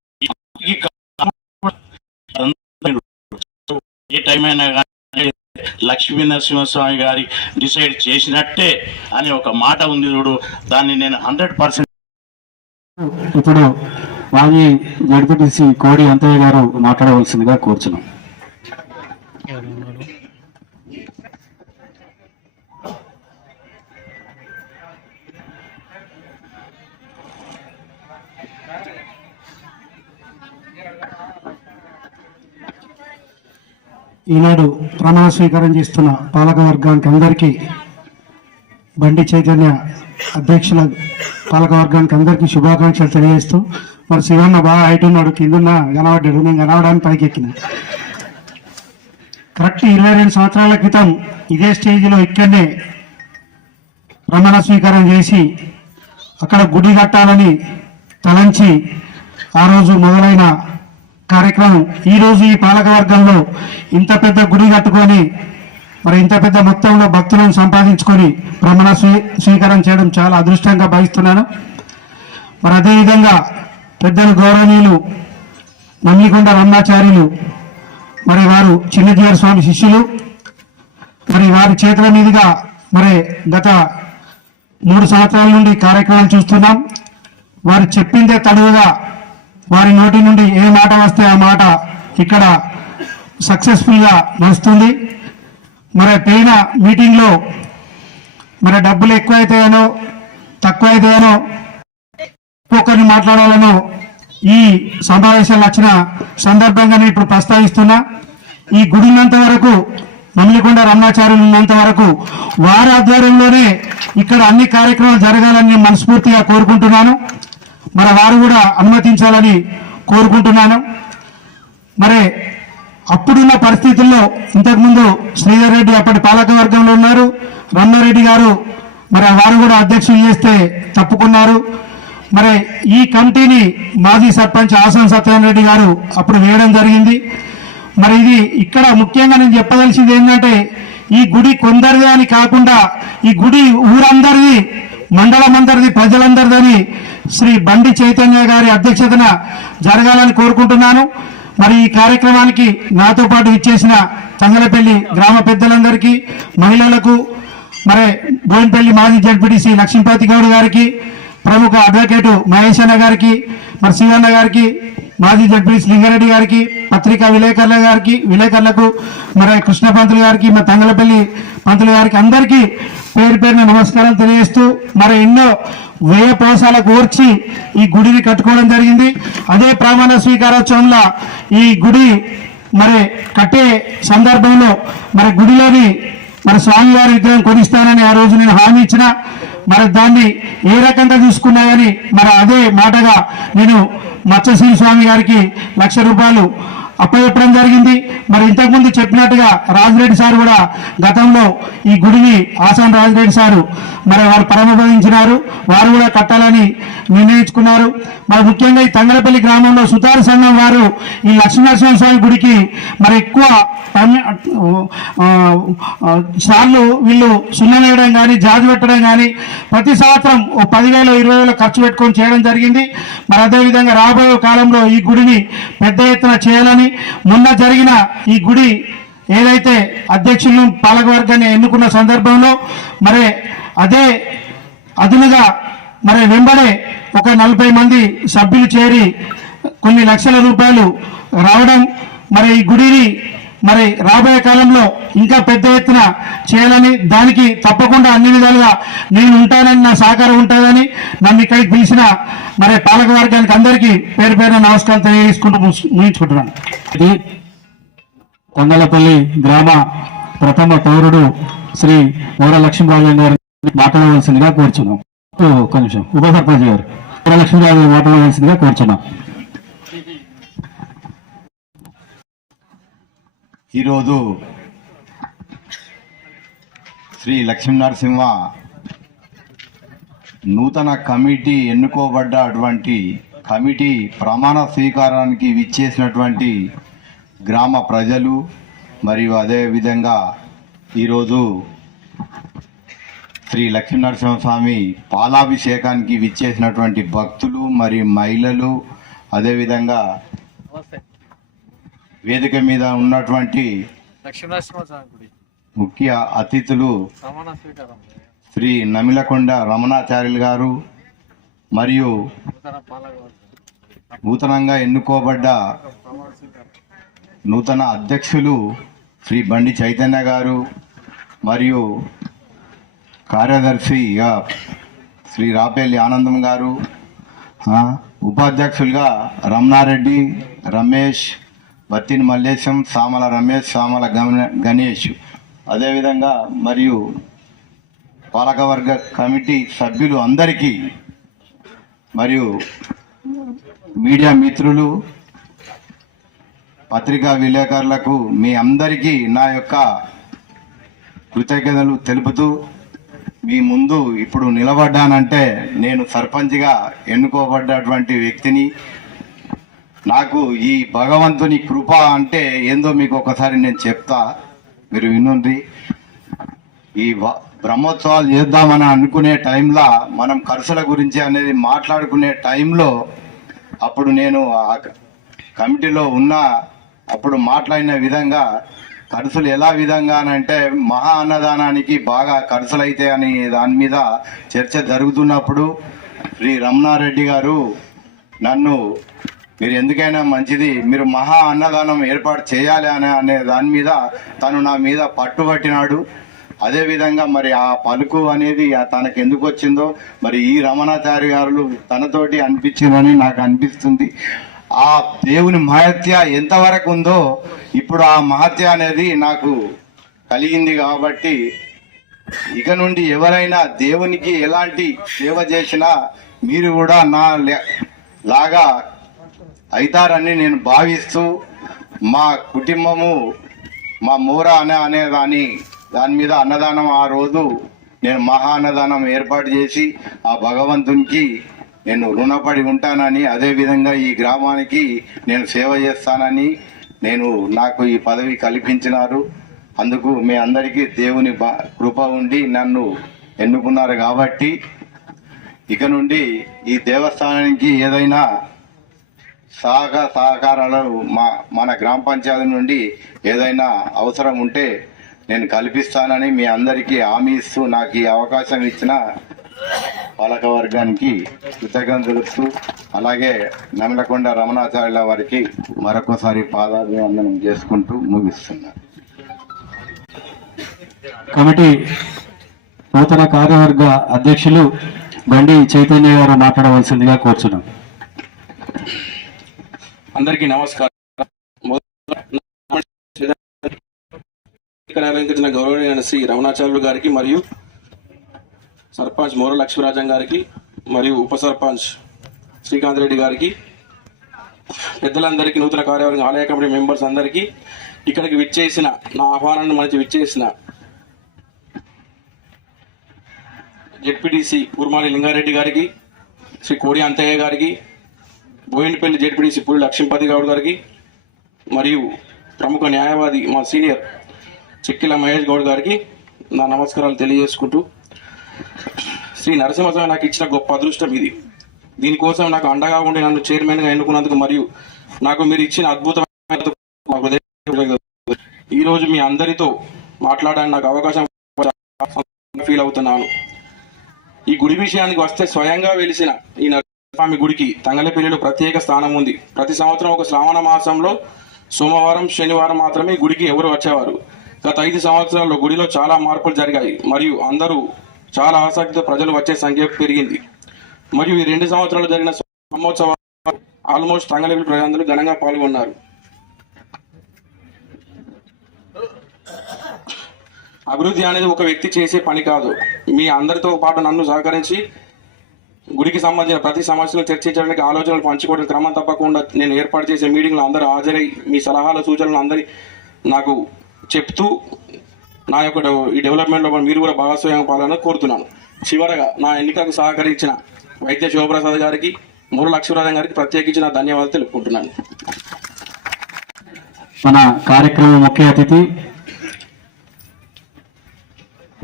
ఏ టైం అయినా కానీ లక్ష్మీనరసింహస్వామి గారి డిసైడ్ చేసినట్టే అని ఒక మాట ఉంది చూడు, దాన్ని నేను 100% ఇప్పుడు మాజీ జడ్పీటీసీ కోడి అంతయ్య గారు మాట్లాడవలసిందిగా కోరుచున్నాం. ఈనాడు ప్రమాణ స్వీకారం చేస్తున్న పాలక వర్గానికి అందరికీ, బండి చైతన్య అధ్యక్షుల పాలక వర్గానికి అందరికీ శుభాకాంక్షలు తెలియజేస్తూ, మరి శివన్న బాగా హైట్ ఉన్నాడు, కిందున్న కనబడ్డాడు, నేను కనవడానికి పైకి ఎక్కిన. కరెక్ట్ 22 సంవత్సరాల క్రితం ఇదే స్టేజ్లో ఇక్కడనే ప్రమాణ స్వీకారం చేసి అక్కడ గుడి కట్టాలని తలంచి ఆ రోజు మొదలైన కార్యక్రమం ఈరోజు ఈ పాలక వర్గంలో ఇంత పెద్ద గుడి కట్టుకొని మరి ఇంత పెద్ద మొత్తంలో భక్తులను సంపాదించుకొని ప్రమాణ స్వీకారం చేయడం చాలా అదృష్టంగా భావిస్తున్నాను. మరి అదేవిధంగా పెద్దలు గౌరవనీయులు నమ్మికొండ రమణాచార్యులు, మరి వారు చిన్నజీవర స్వామి శిష్యులు, మరి వారి చేతుల మీదుగా మరి గత 3 సంవత్సరాల నుండి కార్యక్రమాలు చూస్తున్నాం. వారు చెప్పిందే తడువుగా వారి నోటి నుండి ఏ మాట వస్తే ఆ మాట ఇక్కడ సక్సెస్ఫుల్గా నడుస్తుంది. మరి పోయిన మీటింగ్లో మరి డబ్బులు ఎక్కువైతాయనో తక్కువైతాయనో ఒక్కొక్కరిని మాట్లాడాలనో ఈ సమావేశాలు వచ్చిన సందర్భంగానే ఇప్పుడు ప్రస్తావిస్తున్నా. ఈ గుడి ఉన్నంత వరకు, నమ్మికొండ రమణాచార్యులు ఉన్నంత వరకు వారి ఆధ్వర్యంలోనే ఇక్కడ అన్ని కార్యక్రమాలు జరగాలని నేను మనస్ఫూర్తిగా కోరుకుంటున్నాను. మరి వారు కూడా అనుమతించాలని కోరుకుంటున్నాను. మరి అప్పుడున్న పరిస్థితుల్లో ఇంతకుముందు శ్రీధర్ రెడ్డి అప్పటి పాలక వర్గంలో ఉన్నారు, రమణారెడ్డి గారు మరి వారు కూడా అధ్యక్షులు చేస్తే తప్పుకున్నారు. మరి ఈ కమిటీని మాజీ సర్పంచ్ ఆసం సత్యనారాయణ రెడ్డి గారు అప్పుడు వేయడం జరిగింది. మరి ఇది ఇక్కడ ముఖ్యంగా నేను చెప్పదలిసింది ఏంటంటే, ఈ గుడి కొందరిది అని కాకుండా ఈ గుడి ఊరందరిది, మండలం అందరిది, ప్రజలందరిదని శ్రీ బండి చైతన్య గారి అధ్యక్షతన జరగాలని కోరుకుంటున్నాను. మరి ఈ కార్యక్రమానికి నాతో పాటు ఇచ్చేసిన తంగలపల్లి గ్రామ పెద్దలందరికీ, మహిళలకు, మరి బోయినపల్లి మాజీ జడ్పీటీసీ లక్ష్మీపతి గౌడ్ గారికి, ప్రముఖ అడ్వకేటు మహేష్ అన్న గారికి, మరి శివన్న గారికి, మాజీ జడ్పీటీసీ లింగారెడ్డి గారికి, పత్రికా విలేకరులకు, మరి కృష్ణ పంతులు గారికి, మరి తంగలపల్లి పంతులు గారికి అందరికీ పేరు పేరున నమస్కారం తెలియజేస్తూ, మరి ఎన్నో వ్యయ పోసాలకు ఓర్చి ఈ గుడిని కట్టుకోవడం జరిగింది. అదే ప్రమాణ స్వీకారోత్సవంలో ఈ గుడి మరి కట్టే సందర్భంలో మరి గుడిలోని మరి స్వామివారి విగ్రహం కొనిస్తానని ఆ రోజు నేను హామీ ఇచ్చిన. మరి దాన్ని ఏ రకంగా చూసుకున్నాయని మరి అదే మాటగా నేను మత్స్యశ్రీ స్వామి గారికి 1,00,000 రూపాయలు అప్పచెప్పడం జరిగింది. మరి ఇంతకుముందు చెప్పినట్టుగా రాజిరెడ్డి సార్ కూడా గతంలో ఈ గుడిని ఆసాన్ రాజిరెడ్డి సారు మరి వారు పరమపదించినారు, వారు కూడా కట్టాలని నిర్ణయించుకున్నారు. మరి ముఖ్యంగా ఈ తంగలపల్లి గ్రామంలో సుతారు సంఘం వారు ఈ లక్ష్మీనరసింహస్వామి గుడికి మరి ఎక్కువ సార్లు వీళ్ళు సున్నం వేయడం కానీ జాజి పెట్టడం కానీ ప్రతి సంవత్సరం 10,000 20,000 ఖర్చు పెట్టుకొని చేయడం జరిగింది. మరి అదేవిధంగా రాబోయే కాలంలో ఈ గుడిని పెద్ద ఎత్తున చేయాలని మొన్న జరిగిన ఈ గుడి ఏదైతే అధ్యక్షులను పాలకవర్గాన్ని ఎన్నుకున్న సందర్భంలో మరి అదే అదునుగా మరి వెంబడే ఒక 40 మంది సభ్యులు చేరి కొన్ని లక్షల రూపాయలు రావడం, మరి ఈ గుడిని మరి రాబోయే కాలంలో ఇంకా పెద్ద ఎత్తున చేయాలని, దానికి తప్పకుండా అన్ని విధాలుగా నేను ఉంటానని, నా సహకారం ఉంటుందని నన్ను ఇక్కడికి పిలిచిన మరి పాలక వర్గానికి అందరికీ పేరు పేరున నమస్కారం తెలియజేసుకుంటూ ముగించుకుంటున్నాను. ఇది తంగలపల్లి గ్రామ ప్రథమ పౌరుడు శ్రీ మోర లక్ష్మీరాజు గారు మాట్లాడవలసిందిగా కోరుచున్నాం. ఒక్క నిమిషం, ఉప సర్పంచ్ గారు మోర లక్ష్మీరాజు గారు మాట్లాడవలసిందిగా కోరుచున్నాం. ఈరోజు శ్రీ లక్ష్మీనరసింహ నూతన కమిటీ ఎన్నుకోబడ్డ అటువంటి కమిటీ ప్రమాణ స్వీకారానికి విచ్చేసినటువంటి గ్రామ ప్రజలు మరియు అదేవిధంగా ఈరోజు శ్రీ లక్ష్మీనరసింహస్వామి పాలాభిషేకానికి విచ్చేసినటువంటి భక్తులు మరియు మహిళలు, అదేవిధంగా వేదిక మీద ఉన్నటువంటి ముఖ్య అతిథులు శ్రీ నమిలకొండ రమణాచార్యులు గారు మరియు నూతనంగా ఎన్నుకోబడ్డ నూతన అధ్యక్షులు శ్రీ బండి చైతన్య గారు మరియు కార్యదర్శిగా శ్రీ రాపేల్లి ఆనందం గారు, ఉపాధ్యక్షులుగా రమణారెడ్డి, రమేష్, బత్తిని మల్లేశం, సామల రమేష్, సామల గణేష్, అదేవిధంగా మరియు పాలకవర్గ కమిటీ సభ్యులు అందరికీ మరియు మీడియా మిత్రులు, పత్రికా విలేకరులకు మీ అందరికీ నా యొక్క కృతజ్ఞతలు తెలుపుతూ మీ ముందు ఇప్పుడు నిలబడ్డానంటే నేను సర్పంచ్గా ఎన్నుకోబడ్డటువంటి వ్యక్తిని. నాకు ఈ భగవంతుని కృప అంటే ఏందో మీకు ఒకసారి నేను చెప్తా, మీరు వినుండ్రి. ఈ బ్రహ్మోత్సవాలు చేద్దామని అనుకునే టైంలో మనం ఖర్చుల గురించి అనేది మాట్లాడుకునే టైంలో అప్పుడు నేను ఆ కమిటీలో ఉన్నా, అప్పుడు మాట్లాడిన విధంగా ఖర్చులు ఎలా విధంగానంటే మహా అన్నదానానికి బాగా ఖర్చులు అయితే అని దాని మీద చర్చ జరుగుతున్నప్పుడు శ్రీ రమణారెడ్డి గారు నన్ను, మీరు ఎందుకైనా మంచిది మీరు మహా అన్నదానం ఏర్పాటు చేయాలి అనే దాని మీద తను నా మీద పట్టుబట్టినాడు. అదేవిధంగా మరి ఆ పలుకు అనేది తనకు ఎందుకు వచ్చిందో మరి ఈ రమణాచారి గారు తనతోటి అనిపించిందని నాకు అనిపిస్తుంది. ఆ దేవుని మహత్య ఎంతవరకు ఉందో ఇప్పుడు ఆ మహత్య అనేది నాకు కలిగింది. కాబట్టి ఇక నుండి ఎవరైనా దేవునికి ఎలాంటి సేవ చేసినా మీరు కూడా నా లాగా అవుతారని నేను భావిస్తూ మా కుటుంబము మా మూర అనే దాని మీద అన్నదానం ఆ రోజు నేను మహా అన్నదానం ఏర్పాటు చేసి ఆ భగవంతునికి నేను రుణపడి ఉంటానని, అదేవిధంగా ఈ గ్రామానికి నేను సేవ చేస్తానని నాకు ఈ పదవి కల్పించినారు. అందుకు మీ అందరికీ దేవుని కృప ఉండి నన్ను ఎన్నుకున్నారు. కాబట్టి ఇక నుండి ఈ దేవస్థానానికి ఏదైనా సహకారాలు మన గ్రామ పంచాయతీ నుండి ఏదైనా అవసరం ఉంటే నేను కల్పిస్తానని మీ అందరికీ హామీ ఇస్తూ నాకు ఈ అవకాశం ఇచ్చిన పాలక వర్గానికి కృతజ్ఞతలు తెలుపుతూ, అలాగే నమిలకొండ రమణాచార్యుల వారికి మరొకసారి పాదాభివందనం చేసుకుంటూ ముగిస్తున్నారు. కమిటీ నూతన కార్యవర్గ అధ్యక్షులు బండి చైతన్య గారు మాట్లాడవలసిందిగా కోరుచున్నాం. అందరికీ నమస్కారం. అలంకరించిన గౌరవనీయ శ్రీ రమణాచార్యులు గారికి మరియు సర్పంచ్ మోర లక్ష్మీరాజన్ గారికి మరియు ఉప సర్పంచ్ శ్రీకాంత్ రెడ్డి గారికి పెద్దలందరికీ, నూతన కార్యవర్గం, ఆలయ కమిటీ మెంబర్స్ అందరికీ, ఇక్కడికి విచ్చేసిన, నా ఆహ్వానాన్ని మంచి విచ్చేసిన జెడ్పీటీసీ కుర్మాలి లింగారెడ్డి గారికి, శ్రీ కోడి అంతయ్య గారికి, బోయినపల్లి జెడ్పీటీసీ పూరి లక్ష్మీపతి గౌడ్ గారికి, మరియు ప్రముఖ న్యాయవాది మా సీనియర్ చిక్కిల మహేష్ గౌడ్ గారికి నా నమస్కారాలు తెలియజేసుకుంటూ, శ్రీ నరసింహస్వామి నాకు ఇచ్చిన గొప్ప అదృష్టం ఇది. దీనికోసం నాకు అండగా ఉండి నన్ను చైర్మన్గా ఎన్నుకున్నందుకు మరియు నాకు మీరు ఇచ్చిన అద్భుతమైన ఈరోజు మీ అందరితో మాట్లాడడానికి నాకు అవకాశం ఫీల్ అవుతున్నాను. ఈ గుడి విషయానికి వస్తే, స్వయంగా వెలిసిన ఈ నరసింహస్వామి గుడికి తంగలపల్లిలో ప్రత్యేక స్థానం ఉంది. ప్రతి సంవత్సరం ఒక శ్రావణ మాసంలో సోమవారం, శనివారం మాత్రమే గుడికి ఎవరు వచ్చేవారు. గత 5 సంవత్సరాల్లో గుడిలో చాలా మార్పులు జరిగాయి మరియు అందరూ చాలా ఆసక్తితో ప్రజలు వచ్చే సంఖ్య పెరిగింది. మరియు ఈ 2 సంవత్సరాలు జరిగిన బ్రహ్మోత్సవాలు ఆల్మోస్ట్ తంగలపల్లి ప్రజలందరూ ఘనంగా పాల్గొన్నారు. అభివృద్ధి అనేది ఒక వ్యక్తి చేసే పని కాదు. మీ అందరితో పాటు నన్ను సహకరించి గుడికి సంబంధించిన ప్రతి సమస్యను చర్చించడానికి, ఆలోచనలు పంచుకోవడానికి క్రమం తప్పకుండా నేను ఏర్పాటు చేసే మీటింగ్లో అందరూ హాజరై మీ సలహాల సూచనలు అందరి నాకు చెప్తూ నా యొక్క ఈ డెవలప్మెంట్లో మీరు కూడా భాగస్వామ్యం పాలని కోరుతున్నాను. చివరగా నా ఎన్నికకు సహకరించిన వైద్య శివప్రసాద్ గారికి, మూల లక్ష్మీరాజన్ గారికి ప్రత్యేకించి నా ధన్యవాదాలు తెలుపుకుంటున్నాను. మన కార్యక్రమం ముఖ్య అతిథి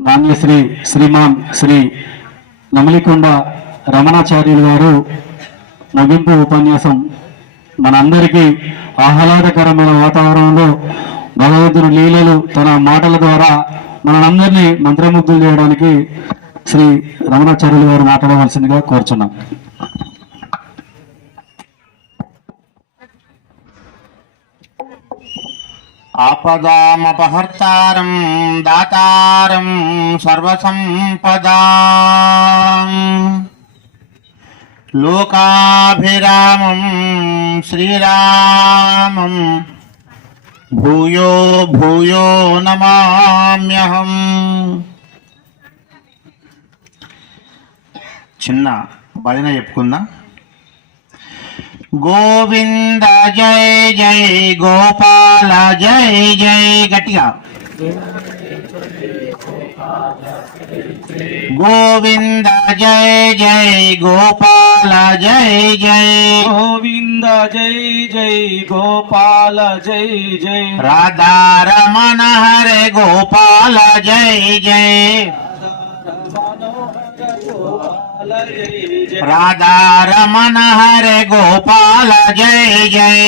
మాన్యశ్రీ శ్రీమాన్ శ్రీ నమలికొండ రమణాచార్యులు గారు ముగింపు ఉపన్యాసం మనందరికీ ఆహ్లాదకరమైన వాతావరణంలో భగవంతుని లీలలు తన మాటల ద్వారా మనందరినీ మంత్రముగ్ధులు చేయడానికి శ్రీ రమణాచార్యులు గారు మాట్లాడవలసిందిగా కోరుచున్నాం. ఆపదామపహర్తారం దాతారం సర్వసంపదా లోకాభిరామం శ్రీరామం భూయో భూయో నమామ్యహం. చిన్న భజన చెప్పుకుందాం. గోవింద జై జై గోపాల జై జై, గట్టిగా గోవింద జై జై గోపాల జై జై, గోవింద జై జై గోపాల జై జై, రాధారమణ హరే గోపాల జై జై, రాధారమణ హరే గోపాల జై జై,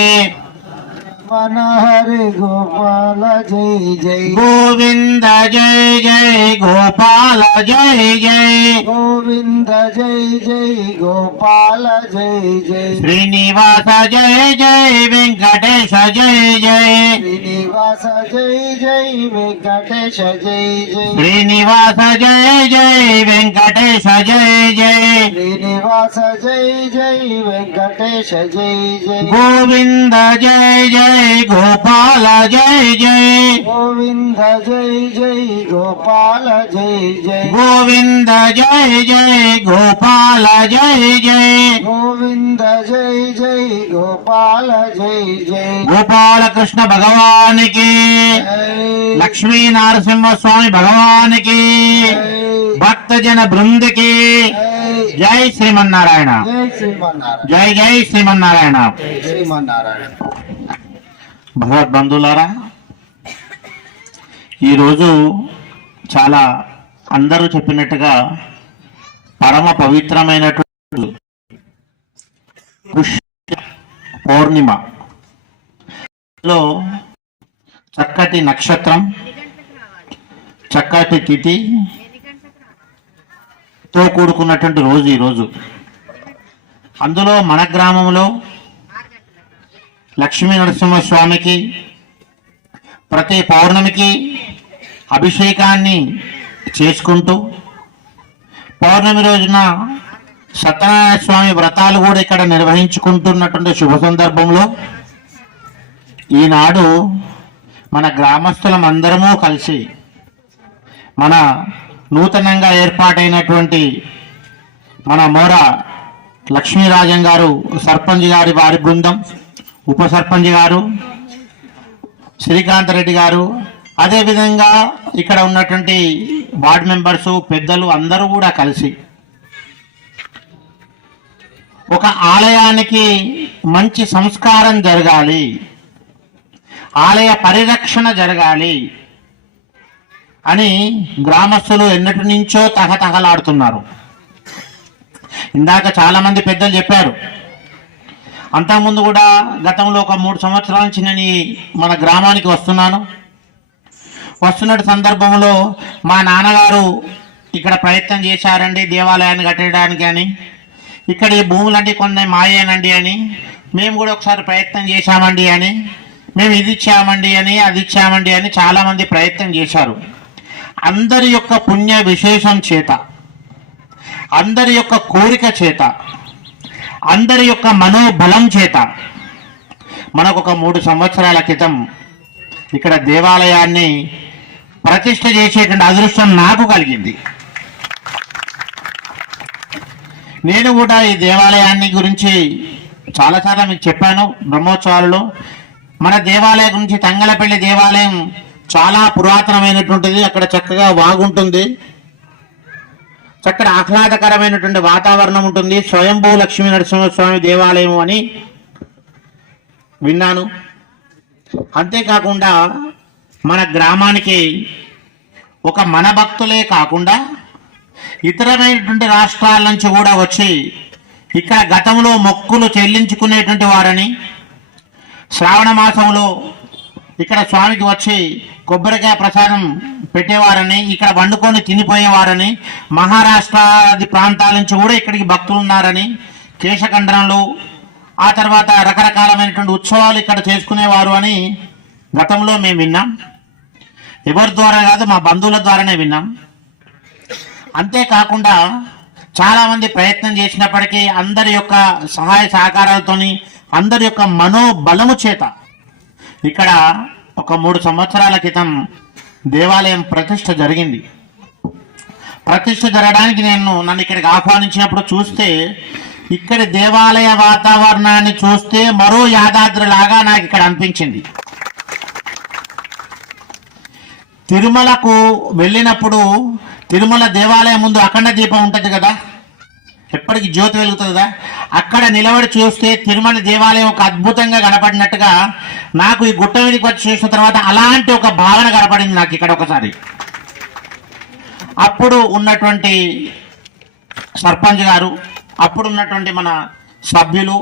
మన హరి గోపాల జై జై, గోవింద జై జై గోపాల జై జై, గోవింద జై జై గోపాల జై జై, శ్రీనివాస జై జై వెంకటేశ జై జై, శ్రీనివాస జై జై వెంకటేశ జై జై, శ్రీనివాస జై జై వెంకటేశ జై జై, శ్రీనివాస జై జై వెంకటేశ జై జై, గోవింద జై జై గోపాల జై జై, గోవింద జై జై గోపాల జై జై, గోవింద జై జై గోపాల జై జై, గోవింద జై జై గోపాల జై జై, గోపాలకృష్ణ భగవానికి, లక్ష్మీ నరసింహస్వామి భగవానికి, భక్తజన బృందకి జై శ్రీమన్నారాయణ, జై శ్రీమన్నారాయణ, జై జై శ్రీమన్నారాయణ. జై శ్రీమన్నారాయణ. భగవద్బంధువులారా, ఈరోజు చాలా అందరూ చెప్పినట్టుగా పరమ పవిత్రమైనటువంటి పుష్య పౌర్ణిమ లో చక్కటి నక్షత్రం, చక్కటి తిథితో కూడుకున్నటువంటి రోజు ఈరోజు. అందులో మన గ్రామంలో లక్ష్మీ నరసింహస్వామికి ప్రతి పౌర్ణమికి అభిషేకాన్ని చేసుకుంటూ, పౌర్ణమి రోజున సత్యనారాయణ స్వామి వ్రతాలు కూడా ఇక్కడ నిర్వహించుకుంటున్నటువంటి శుభ సందర్భంలో ఈనాడు మన గ్రామస్తులం అందరము కలిసి మన నూతనంగా ఏర్పాటైనటువంటి మన మోర లక్ష్మీరాజన్ గారు, సర్పంచ్ గారి వారి బృందం, ఉప సర్పంచ్ గారు, శ్రీకాంత్ రెడ్డి గారు, అదేవిధంగా ఇక్కడ ఉన్నటువంటి వార్డు మెంబర్సు, పెద్దలు అందరూ కూడా కలిసి ఒక ఆలయానికి మంచి సంస్కారం జరగాలి, ఆలయ పరిరక్షణ జరగాలి అని గ్రామస్తులు ఎన్నటి నుంచో తహతహలాడుతున్నారు. ఇందాక చాలా మంది పెద్దలు చెప్పారు. అంతకుముందు కూడా గతంలో ఒక 3 సంవత్సరాల నుంచి నేను మన గ్రామానికి వస్తున్న సందర్భంలో మా నాన్నగారు ఇక్కడ ప్రయత్నం చేశారండి దేవాలయాన్ని కట్టడానికి అని, ఇక్కడ ఈ భూములంటే కొన్ని మాయేనండి అని, మేము కూడా ఒకసారి ప్రయత్నం చేశామండి అని, మేము ఇది ఇచ్చామండి అని, అది ఇచ్చామండి అని చాలామంది ప్రయత్నం చేశారు. అందరి యొక్క పుణ్య విశేషం చేత, అందరి యొక్క కోరిక చేత, అందరి యొక్క మనోబలం చేత మనకు ఒక 3 సంవత్సరాల క్రితం ఇక్కడ దేవాలయాన్ని ప్రతిష్ఠ చేసేటువంటి అదృష్టం నాకు కలిగింది. నేను కూడా ఈ దేవాలయాన్ని గురించి చాలాసార్లు మీకు చెప్పాను బ్రహ్మోత్సవాలలో. మన దేవాలయం గురించి తంగలపల్లి దేవాలయం చాలా పురాతనమైనటువంటిది. అక్కడ చక్కగా వాగుంటుంది, చక్కటి ఆహ్లాదకరమైనటువంటి వాతావరణం ఉంటుంది. స్వయంభూ లక్ష్మీ నరసింహస్వామి దేవాలయం అని విన్నాను. అంతేకాకుండా మన గ్రామానికి ఒక మన భక్తులే కాకుండా ఇతరమైనటువంటి రాష్ట్రాల నుంచి కూడా వచ్చి ఇక్కడ గతంలో మొక్కులు చెల్లించుకునేటువంటి వారని, శ్రావణ మాసంలో ఇక్కడ స్వామికి వచ్చి కొబ్బరికాయ ప్రసాదం పెట్టేవారని, ఇక్కడ వండుకొని తినిపోయేవారని, మహారాష్ట్రాది ప్రాంతాల నుంచి కూడా ఇక్కడికి భక్తులు ఉన్నారని, కేశఖండనలు, ఆ తర్వాత రకరకాలమైనటువంటి ఉత్సవాలు ఇక్కడ చేసుకునేవారు అని గతంలో మేము విన్నాం. ఎవరి ద్వారా కాదు, మా బంధువుల ద్వారానే విన్నాం. అంతేకాకుండా చాలామంది ప్రయత్నం చేసినప్పటికీ అందరి యొక్క సహాయ సహకారాలతోని, అందరి యొక్క మనోబలము చేత ఇక్కడ ఒక 3 సంవత్సరాల క్రితం దేవాలయం ప్రతిష్ఠ జరిగింది. ప్రతిష్ఠ జరగడానికి నన్ను ఇక్కడికి ఆహ్వానించినప్పుడు చూస్తే, ఇక్కడి దేవాలయ వాతావరణాన్ని చూస్తే మరో యాదాద్రి లాగా నాకు ఇక్కడ అనిపించింది. తిరుమలకు వెళ్ళినప్పుడు తిరుమల దేవాలయం ముందు అఖండ దీపం ఉంటుంది కదా, ఎప్పటికీ జ్యోతి వెలుగుతుంది కదా, అక్కడ నిలబడి చూస్తే తిరుమల దేవాలయం ఒక అద్భుతంగా కనపడినట్టుగా నాకు ఈ గుట్ట మీదకి వచ్చి చూసిన తర్వాత అలాంటి ఒక భావన కనపడింది నాకు ఇక్కడ ఒకసారి. అప్పుడు ఉన్నటువంటి సర్పంచ్ గారు, అప్పుడు ఉన్నటువంటి మన సభ్యులు,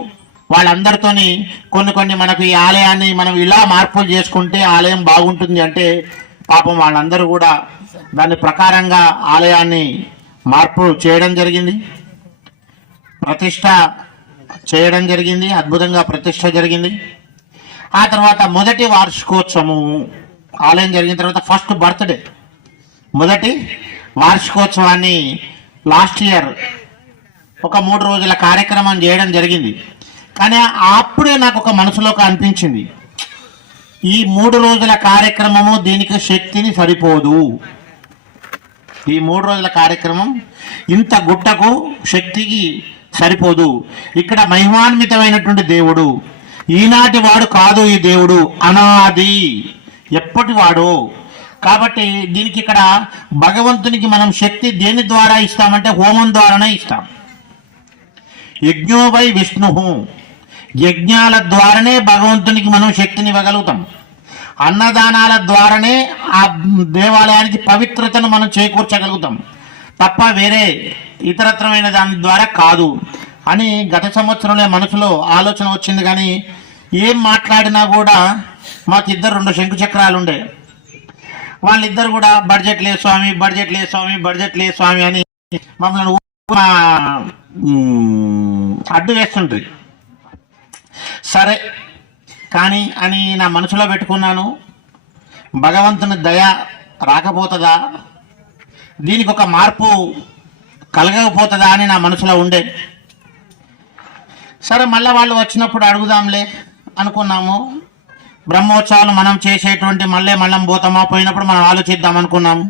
వాళ్ళందరితోని కొన్ని మనకు ఈ ఆలయాన్ని మనం ఇలా మార్పులు చేసుకుంటే ఆలయం బాగుంటుంది అంటే పాపం వాళ్ళందరూ కూడా దాని ప్రకారంగా ఆలయాన్ని మార్పు చేయడం జరిగింది, ప్రతిష్ట చేయడం జరిగింది, అద్భుతంగా ప్రతిష్ట జరిగింది. ఆ తర్వాత మొదటి వార్షికోత్సవము ఆలయం జరిగిన తర్వాత ఫస్ట్ బర్త్డే, మొదటి వార్షికోత్సవాన్ని లాస్ట్ ఇయర్ ఒక 3 రోజుల కార్యక్రమం చేయడం జరిగింది. కానీ అప్పుడే నాకు ఒక మనసులోకి అనిపించింది, ఈ 3 రోజుల కార్యక్రమము దీనికి శక్తిని సరిపోదు. ఈ 3 రోజుల కార్యక్రమం ఇంత గుట్టకు శక్తికి సరిపోదు. ఇక్కడ మహిమాన్వితమైనటువంటి దేవుడు, ఈనాటి వాడు కాదు ఈ దేవుడు, అనాది ఎప్పటి వాడు. కాబట్టి దీనికి ఇక్కడ భగవంతునికి మనం శక్తి దేని ద్వారా ఇస్తామంటే హోమం ద్వారానే ఇస్తాం. యజ్ఞో వై విష్ణు, యజ్ఞాల ద్వారానే భగవంతునికి మనం శక్తిని ఇవ్వగలుగుతాం. అన్నదానాల ద్వారానే ఆ దేవాలయానికి పవిత్రతను మనం చేకూర్చగలుగుతాం తప్ప వేరే ఇతరత్రమైన దాని ద్వారా కాదు అని గత సంవత్సరంలో మనసులో ఆలోచన వచ్చింది. కానీ ఏం మాట్లాడినా కూడా మాకు 2 శంకు చక్రాలు ఉండే, వాళ్ళిద్దరు కూడా బడ్జెట్ లేదు స్వామి, బడ్జెట్ లేదు స్వామి, బడ్జెట్ లేదు స్వామి అని మమ్మల్ని అడ్డు వేస్తుండ్రి. సరే కానీ అని నా మనసులో పెట్టుకున్నాను, భగవంతుని దయ రాకపోతుందా, దీనికి ఒక మార్పు కలగకపోతుందా అని నా మనసులో ఉండే. సరే మళ్ళీ వాళ్ళు వచ్చినప్పుడు అడుగుదాంలే అనుకున్నాము. బ్రహ్మోత్సవాలు మనం చేసేటువంటి మళ్ళం పోతామా, పోయినప్పుడు మనం ఆలోచిద్దాం అనుకున్నాము.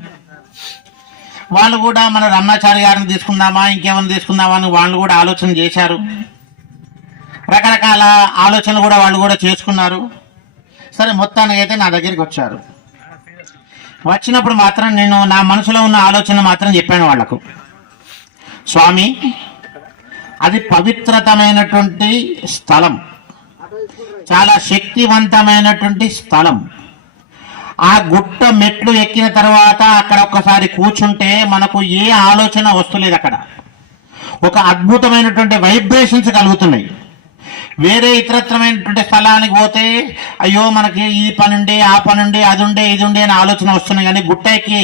వాళ్ళు కూడా మన రమణాచారి గారిని తీసుకుందామా, ఇంకేమైనా తీసుకుందామా అని వాళ్ళు కూడా ఆలోచన చేశారు. రకరకాల ఆలోచనలు కూడా వాళ్ళు కూడా చేసుకున్నారు. సరే మొత్తానికి అయితే నా దగ్గరికి వచ్చారు. వచ్చినప్పుడు మాత్రం నేను నా మనసులో ఉన్న ఆలోచన మాత్రం చెప్పాను వాళ్లకు. స్వామి, అది పవిత్రతమైనటువంటి స్థలం, చాలా శక్తివంతమైనటువంటి స్థలం. ఆ గుట్ట మెట్లు ఎక్కిన తర్వాత అక్కడ ఒక్కసారి కూర్చుంటే మనకు ఏ ఆలోచన వస్తలేదు. అక్కడ ఒక అద్భుతమైనటువంటి వైబ్రేషన్స్ కలుగుతున్నాయి. వేరే ఇతరత్రమైనటువంటి స్థలానికి పోతే అయ్యో మనకి ఈ పని ఉండే, ఆ పని ఉండే, అది ఉండే, ఇది ఉండే అని ఆలోచన వస్తున్నాయి. కానీ గుట్టకి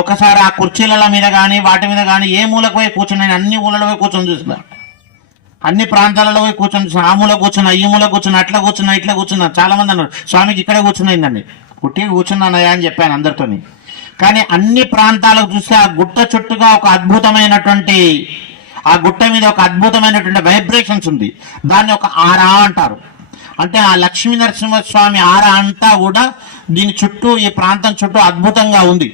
ఒకసారి ఆ కుర్చీల మీద కానీ వాటి మీద కానీ ఏ మూలకు పోయి కూర్చున్నాయి, అన్ని మూలలో పోయి కూర్చొని చూస్తున్నారు. అన్ని ప్రాంతాలలో పోయి కూర్చొని చూసిన, ఆ మూల కూర్చున్నా, ఈ మూల కూర్చున్నా, అట్లా కూర్చున్నా, ఇట్లా కూర్చున్నా. చాలా మంది అన్నారు స్వామికి ఇక్కడే కూర్చున్నాయిందండి. గుట్టి కూర్చున్నానయ్యా అని చెప్పాను అందరితోని. కానీ అన్ని ప్రాంతాలకు చూస్తే ఆ గుట్ట చుట్టూగా ఒక అద్భుతమైనటువంటి, ఆ గుట్ట మీద ఒక అద్భుతమైనటువంటి వైబ్రేషన్స్ ఉంది. దాన్ని ఒక ఆరా అంటారు. అంటే ఆ లక్ష్మీ నరసింహస్వామి ఆరా అంతా కూడా దీని చుట్టూ, ఈ ప్రాంతం చుట్టూ అద్భుతంగా ఉంది.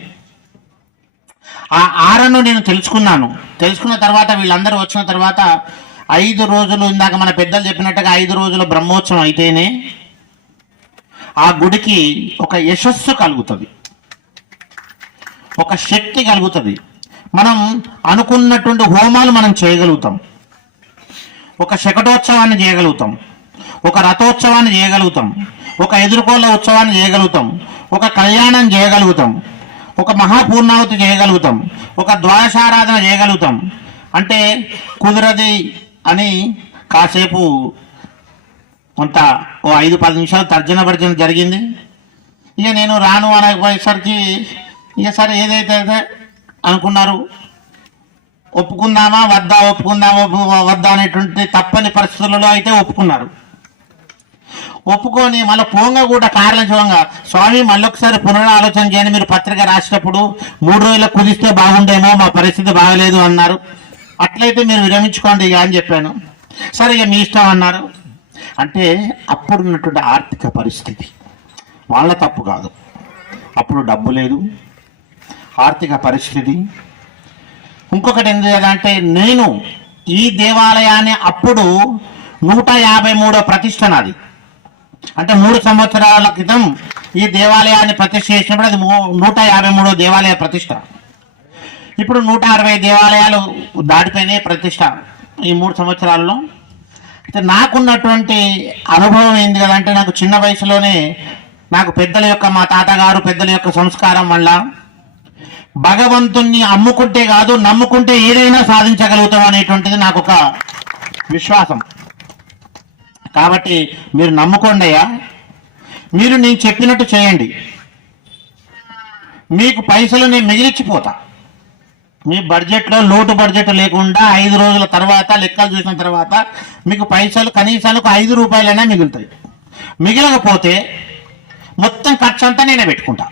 ఆ ఆరను నేను తెలుసుకున్నాను. తెలుసుకున్న తర్వాత వీళ్ళందరూ వచ్చిన తర్వాత 5 రోజులు, ఇందాక మన పెద్దలు చెప్పినట్టుగా 5 రోజుల బ్రహ్మోత్సవం అయితేనే ఆ గుడికి ఒక యశస్సు కలుగుతుంది, ఒక శక్తి కలుగుతుంది. మనం అనుకున్నటువంటి హోమాలు మనం చేయగలుగుతాం, ఒక శకటోత్సవాన్ని చేయగలుగుతాం, ఒక రథోత్సవాన్ని చేయగలుగుతాం, ఒక ఎదుర్కోళ్ళ ఉత్సవాన్ని చేయగలుగుతాం, ఒక కళ్యాణం చేయగలుగుతాం, ఒక మహాపూర్ణావతి చేయగలుగుతాం, ఒక ద్వాదశారాధన చేయగలుగుతాం. అంటే కుదరది అని కాసేపు కొంత ఓ 5-10 నిమిషాలు తర్జన భర్జన జరిగింది. ఇక నేను రాను అనకపోయేసరికి ఇక సరే ఏదైతే అనుకున్నారు, ఒప్పుకుందామా వద్దా, ఒప్పుకుందామా వద్దా అనేటువంటి తప్పని పరిస్థితులలో అయితే ఒప్పుకున్నారు. ఒప్పుకొని మళ్ళీ పోంగా కూడా కారణం చూడంగా స్వామి మళ్ళొకసారి పునరాలోచన చేయని, మీరు పత్రిక రాసినప్పుడు 3 రోజులకు కుదిస్తే బాగుండేమో, మా పరిస్థితి బాగలేదు అన్నారు. అట్లయితే మీరు విరమించుకోండి ఇక అని చెప్పాను. సరే ఇక మీ ఇష్టం అన్నారు. అంటే అప్పుడున్నటువంటి ఆర్థిక పరిస్థితి వాళ్ళ తప్పు కాదు, అప్పుడు డబ్బు లేదు, ఆర్థిక పరిస్థితి. ఇంకొకటి ఎందుకంటే నేను ఈ దేవాలయాన్ని అప్పుడు 153వ ప్రతిష్ట నాది. అంటే 3 సంవత్సరాల క్రితం ఈ దేవాలయాన్ని ప్రతిష్ఠ చేసినప్పుడు అది 153వ దేవాలయ ప్రతిష్ట. ఇప్పుడు 160 దేవాలయాలు దాటిపోయినాయి ప్రతిష్ట ఈ 3 సంవత్సరాల్లో. అయితే నాకున్నటువంటి అనుభవం ఏంది కదంటే, నాకు చిన్న వయసులోనే నాకు పెద్దల యొక్క, మా తాతగారు పెద్దల యొక్క సంస్కారం వల్ల భగవంతుణ్ణి అమ్ముకుంటే కాదు నమ్ముకుంటే ఏదైనా సాధించగలుగుతాం అనేటువంటిది నాకు ఒక విశ్వాసం. కాబట్టి మీరు నమ్ముకోండి అయ్యా, మీరు నేను చెప్పినట్టు చేయండి, మీకు పైసలు నేను మిగిలిచ్చిపోతా. మీ బడ్జెట్లో లోటు బడ్జెట్ లేకుండా 5 రోజుల తర్వాత లెక్కలు చూసిన తర్వాత మీకు పైసలు కనీసానికి 5 రూపాయలైనా మిగులుతాయి. మిగిలకపోతే మొత్తం ఖర్చు అంతా నేనే పెట్టుకుంటా.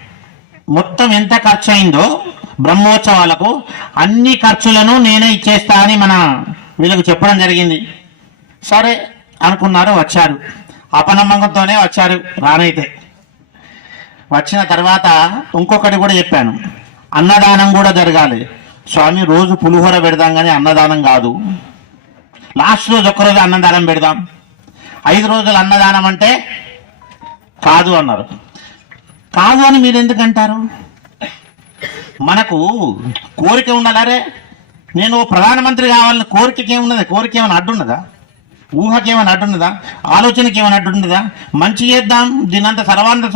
మొత్తం ఎంత ఖర్చు అయిందో బ్రహ్మోత్సవాలకు అన్ని ఖర్చులను నేనే ఇచ్చేస్తా అని మన వీళ్ళకు చెప్పడం జరిగింది. సరే అనుకున్నారు, వచ్చారు. అపనమ్మకంతోనే వచ్చారు. రానైతే వచ్చిన తర్వాత ఇంకొకటి కూడా చెప్పాను, అన్నదానం కూడా జరగాలి. స్వామి రోజు పులిహోర పెడదాం కానీ అన్నదానం కాదు, లాస్ట్ రోజు ఒక్కరోజు అన్నదానం పెడదాం, 5 రోజులు అన్నదానం అంటే కాదు అన్నారు. కాదు అని మీరు ఎందుకంటారు? మనకు కోరిక ఉండాలరే. నేను ప్రధానమంత్రి కావాలని కోరికకి ఏమున్నది? కోరిక ఏమైనా అడ్డున్నదా? ఊహకేమైనా అడ్డున్నదా? ఆలోచనకి ఏమైనా అడ్డున్నదా? మంచి చేద్దాం, దీనంతా సర్వాంత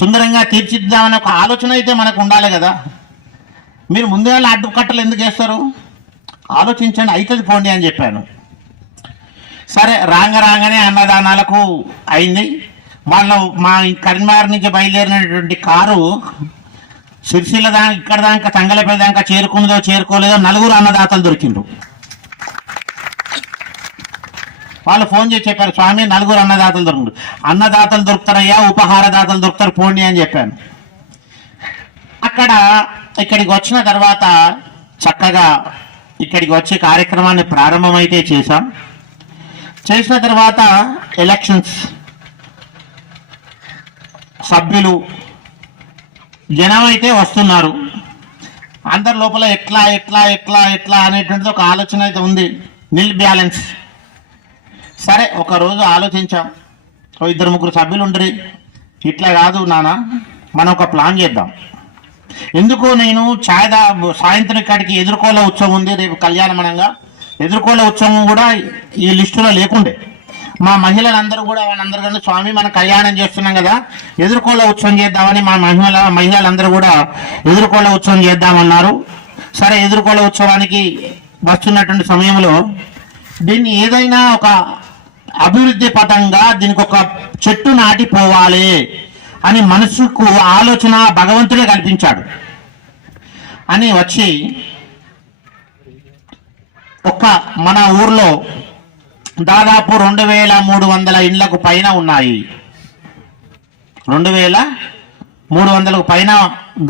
సుందరంగా తీర్చిద్దామనే ఒక ఆలోచన అయితే మనకు ఉండాలి కదా. మీరు ముందే అడ్డుకట్టలు ఎందుకు వేస్తారు? ఆలోచించండి, అవుతుంది పోండి అని చెప్పాను. సరే రాగానే అన్నదానాలకు అయింది. వాళ్ళు మా కరీంనగర్ నుంచి బయలుదేరినటువంటి కారు సిరిసిల్ల దాకా ఇక్కడ దాకా తంగలపల్లి దాకా చేరుకున్నదో చేరుకోలేదో 4 అన్నదాతలు దొరికిండ్రు. వాళ్ళు ఫోన్ చేసి చెప్పారు, స్వామి 4 అన్నదాతలు దొరికిండ్రు. అన్నదాతలు దొరుకుతారయ్యా, ఉపహారదాతలు దొరుకుతారు, పోండి అని చెప్పాను. ఇక్కడికి వచ్చిన తర్వాత చక్కగా ఇక్కడికి వచ్చే కార్యక్రమాన్ని ప్రారంభమైతే చేసిన తర్వాత ఎలక్షన్స్, సభ్యులు జనం అయితే వస్తున్నారు. అందరి లోపల ఎట్లా ఎట్లా ఎట్లా ఎట్లా అనేటువంటిది ఒక ఆలోచన అయితే ఉంది, నిల్ బ్యాలెన్స్. సరే ఒకరోజు ఆలోచించాం, ఓ ఇద్దరు ముగ్గురు సభ్యులు ఉండరు, ఇట్లా కాదు నాన్న, మనం ఒక ప్లాన్ చేద్దాం. ఎందుకు నేను సాయంత్రం ఇక్కడికి ఎదుర్కోల ఉత్సవం ఉంది, రేపు కళ్యాణమనంగా ఎదుర్కోల ఉత్సవం కూడా ఈ లిస్టులో లేకుండే. మా మహిళలందరూ కూడా వాళ్ళందరూ కానీ స్వామి మనం కళ్యాణం చేస్తున్నాం కదా, ఎదుర్కోల ఉత్సవం చేద్దామని మా మహిళలందరూ కూడా ఎదుర్కోల ఉత్సవం చేద్దామన్నారు. సరే, ఎదుర్కోల ఉత్సవానికి వస్తున్నటువంటి సమయంలో దీన్ని ఏదైనా ఒక అభివృద్ధి పథంగా దీనికి ఒక చెట్టు నాటిపోవాలి అని మనసుకు ఆలోచన భగవంతుడే కల్పించాడు అని వచ్చి మన ఊర్లో దాదాపు 2300 ఇండ్లకు పైన ఉన్నాయి. 2300కు పైన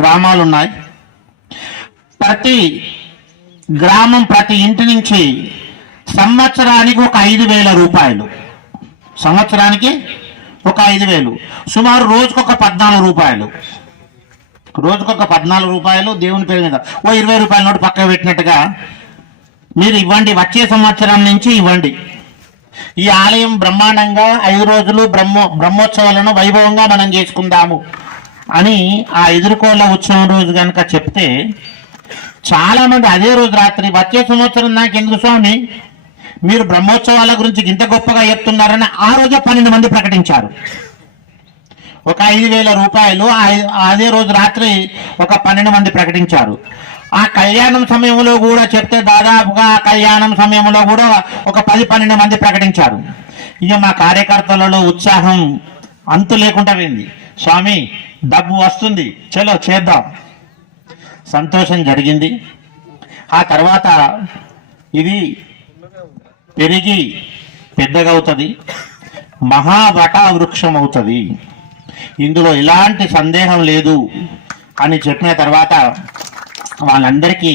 గ్రామాలు ఉన్నాయి. ప్రతి గ్రామం, ప్రతి ఇంటి నుంచి సంవత్సరానికి ఒక 5,000 రూపాయలు, సంవత్సరానికి ఒక 5,000, సుమారు రోజుకొక 14 రూపాయలు, రోజుకొక 14 రూపాయలు దేవుని పేరు మీద ఓ 20 రూపాయల నోటు పక్కన పెట్టినట్టుగా మీరు ఇవ్వండి, వచ్చే సంవత్సరం నుంచి ఇవ్వండి. ఈ ఆలయం బ్రహ్మాండంగా 5 రోజులు బ్రహ్మోత్సవాలను వైభవంగా మనం చేసుకుందాము అని ఆ ఎదుర్కోళ్ళ ఉత్సవం రోజు కనుక చెప్తే చాలా మంది అదే రోజు రాత్రి వచ్చే సంవత్సరం నాకెందుకు స్వామి మీరు బ్రహ్మోత్సవాల గురించి ఇంత గొప్పగా చెప్తున్నారని ఆ రోజే 12 మంది ప్రకటించారు. ఒక 5,000 రూపాయలు అదే రోజు రాత్రి ఒక 12 మంది ప్రకటించారు. ఆ కళ్యాణం సమయంలో కూడా చెప్తే దాదాపుగా కళ్యాణం సమయంలో కూడా ఒక 10-12 మంది ప్రకటించారు. ఇక మా కార్యకర్తలలో ఉత్సాహం అంతు లేకుండా పోయింది. స్వామి డబ్బు వస్తుంది, చలో చేద్దాం. సంతోషం జరిగింది. ఆ తర్వాత ఇది పెరిగి పెద్దగా అవుతుంది, మహావట వృక్షం అవుతుంది, ఇందులో ఎలాంటి సందేహం లేదు అని చెప్పిన తర్వాత వాళ్ళందరికీ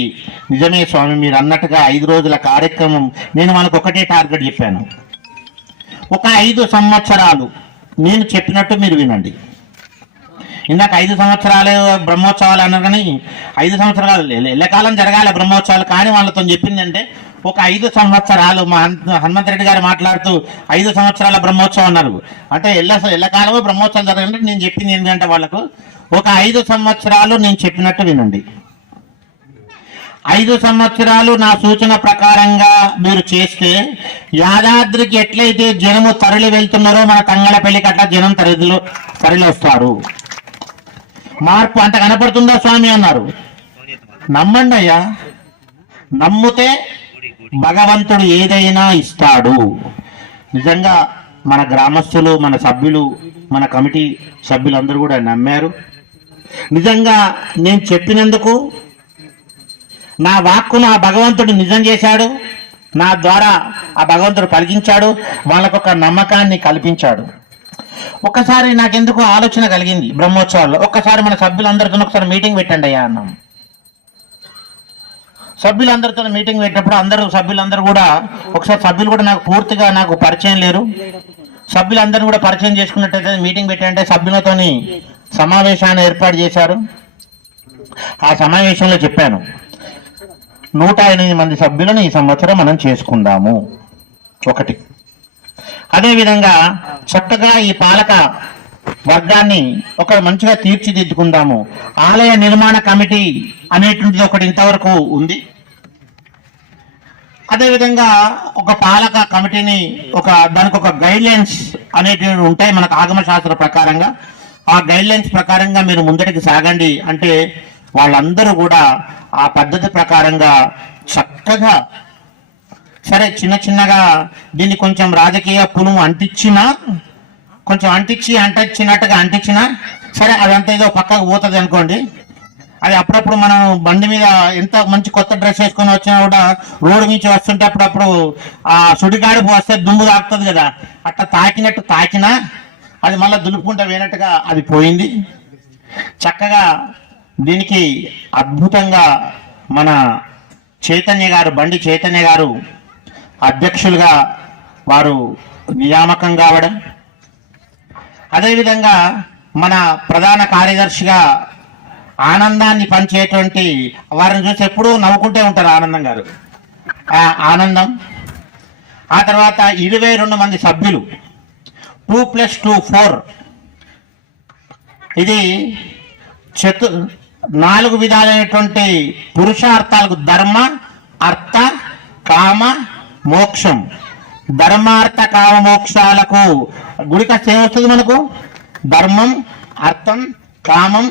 నిజమే స్వామి మీరు అన్నట్టుగా 5 రోజుల కార్యక్రమం, నేను వాళ్ళకి ఒకటే టార్గెట్ చెప్పాను, ఒక 5 సంవత్సరాలు నేను చెప్పినట్టు మీరు వినండి. ఇందాక 5 సంవత్సరాలు బ్రహ్మోత్సవాలు అన్నారు, కానీ 5 సంవత్సరాలు ఎల్లకాలం జరగాలి బ్రహ్మోత్సవాలు. కానీ వాళ్ళతో చెప్పింది అంటే ఒక 5 సంవత్సరాలు. మా హనుమంతరెడ్డి గారు మాట్లాడుతూ 5 సంవత్సరాల బ్రహ్మోత్సవం అన్నారు. అంటే ఎల్లకాలము బ్రహ్మోత్సవం జరగాలంటే నేను చెప్పింది ఏంటంటే వాళ్ళకు ఒక 5 సంవత్సరాలు నేను చెప్పినట్టు వినండి. 5 సంవత్సరాలు నా సూచన ప్రకారంగా మీరు చేస్తే యాదాద్రికి ఎట్లయితే జనము తరలి వెళ్తున్నారో మన తంగళపల్లికి అట్లా జనం తరలి వస్తారు. మార్పు అంత కనపడుతుందా స్వామి అన్నారు. నమ్మండి అయ్యా, నమ్మితే భగవంతుడు ఏదైనా ఇస్తాడు. నిజంగా మన గ్రామస్తులు, మన సభ్యులు, మన కమిటీ సభ్యులందరూ కూడా నమ్మారు. నిజంగా నేను చెప్పినందుకు నా వాక్కును ఆ భగవంతుడు నిజం చేశాడు, నా ద్వారా ఆ భగవంతుడు పలికించాడు, వాళ్ళకొక నమ్మకాన్ని కల్పించాడు. ఒక్కసారి నాకెందుకు ఆలోచన కలిగింది బ్రహ్మోత్సవాల్లో, ఒక్కసారి మన సభ్యులందరితో ఒకసారి మీటింగ్ పెట్టండి అయ్యా అన్నాం. సభ్యులందరితో మీటింగ్ పెట్టినప్పుడు సభ్యులందరూ కూడా ఒకసారి సభ్యులు కూడా నాకు పూర్తిగా నాకు పరిచయం లేరు, సభ్యులందరినీ కూడా పరిచయం చేసుకున్నట్టయితే మీటింగ్ పెట్టంటే సభ్యులతోని సమావేశాన్ని ఏర్పాటు చేశారు. ఆ సమావేశంలో చెప్పాను 108 మంది సభ్యులను ఈ సంవత్సరం మనం చేసుకుందాము. ఒకటి, అదేవిధంగా చక్కగా ఈ పాలక వర్గాన్ని ఒక మంచిగా తీర్చిదిద్దుకుందాము. ఆలయ నిర్మాణ కమిటీ అనేటువంటిది ఒకటి ఇంతవరకు ఉంది. అదేవిధంగా ఒక పాలక కమిటీని దానికి ఒక గైడ్ లైన్స్ అనేటివి ఉంటాయి మనకు ఆగమ శాస్త్ర ప్రకారంగా. ఆ గైడ్ లైన్స్ ప్రకారంగా మీరు ముందటికి సాగండి అంటే వాళ్ళందరూ కూడా ఆ పద్ధతి ప్రకారంగా చక్కగా సరే చిన్నగా దీన్ని కొంచెం రాజకీయ పులుము అంటించినా, కొంచెం అంటించినట్టుగా సరే అదంతా ఏదో పక్కకు పోతుంది అనుకోండి. అది అప్పుడప్పుడు మనం బండి మీద ఎంత మంచి కొత్త డ్రెస్ వేసుకొని వచ్చినా కూడా రోడ్డు నుంచి వస్తుంటే అప్పుడప్పుడు ఆ సుడిగాడుపు వస్తే దుమ్ము తాకుతుంది కదా, అట్లా తాకినా అది మళ్ళీ దులుపుకుంటూ పోయినట్టుగా అది పోయింది. చక్కగా దీనికి అద్భుతంగా మన బండి చైతన్య గారు అధ్యక్షులుగా వారు నియామకం కావడం, అదేవిధంగా మన ప్రధాన కార్యదర్శిగా ఆనందాన్ని పంచేటువంటి వారిని చూసి ఎప్పుడూ నవ్వుకుంటే ఉంటారు ఆనందం గారు. ఆ ఆనందం, ఆ తర్వాత 22 మంది సభ్యులు, 2 + 2 4. ఇది 4 విధాలైనటువంటి పురుషార్థాలకు ధర్మ, అర్థ, కామ, మోక్షం. ధర్మార్థ కామ మోక్షాలకు గుడికి ఏమొస్తుంది మనకు? ధర్మం, అర్థం, కామం,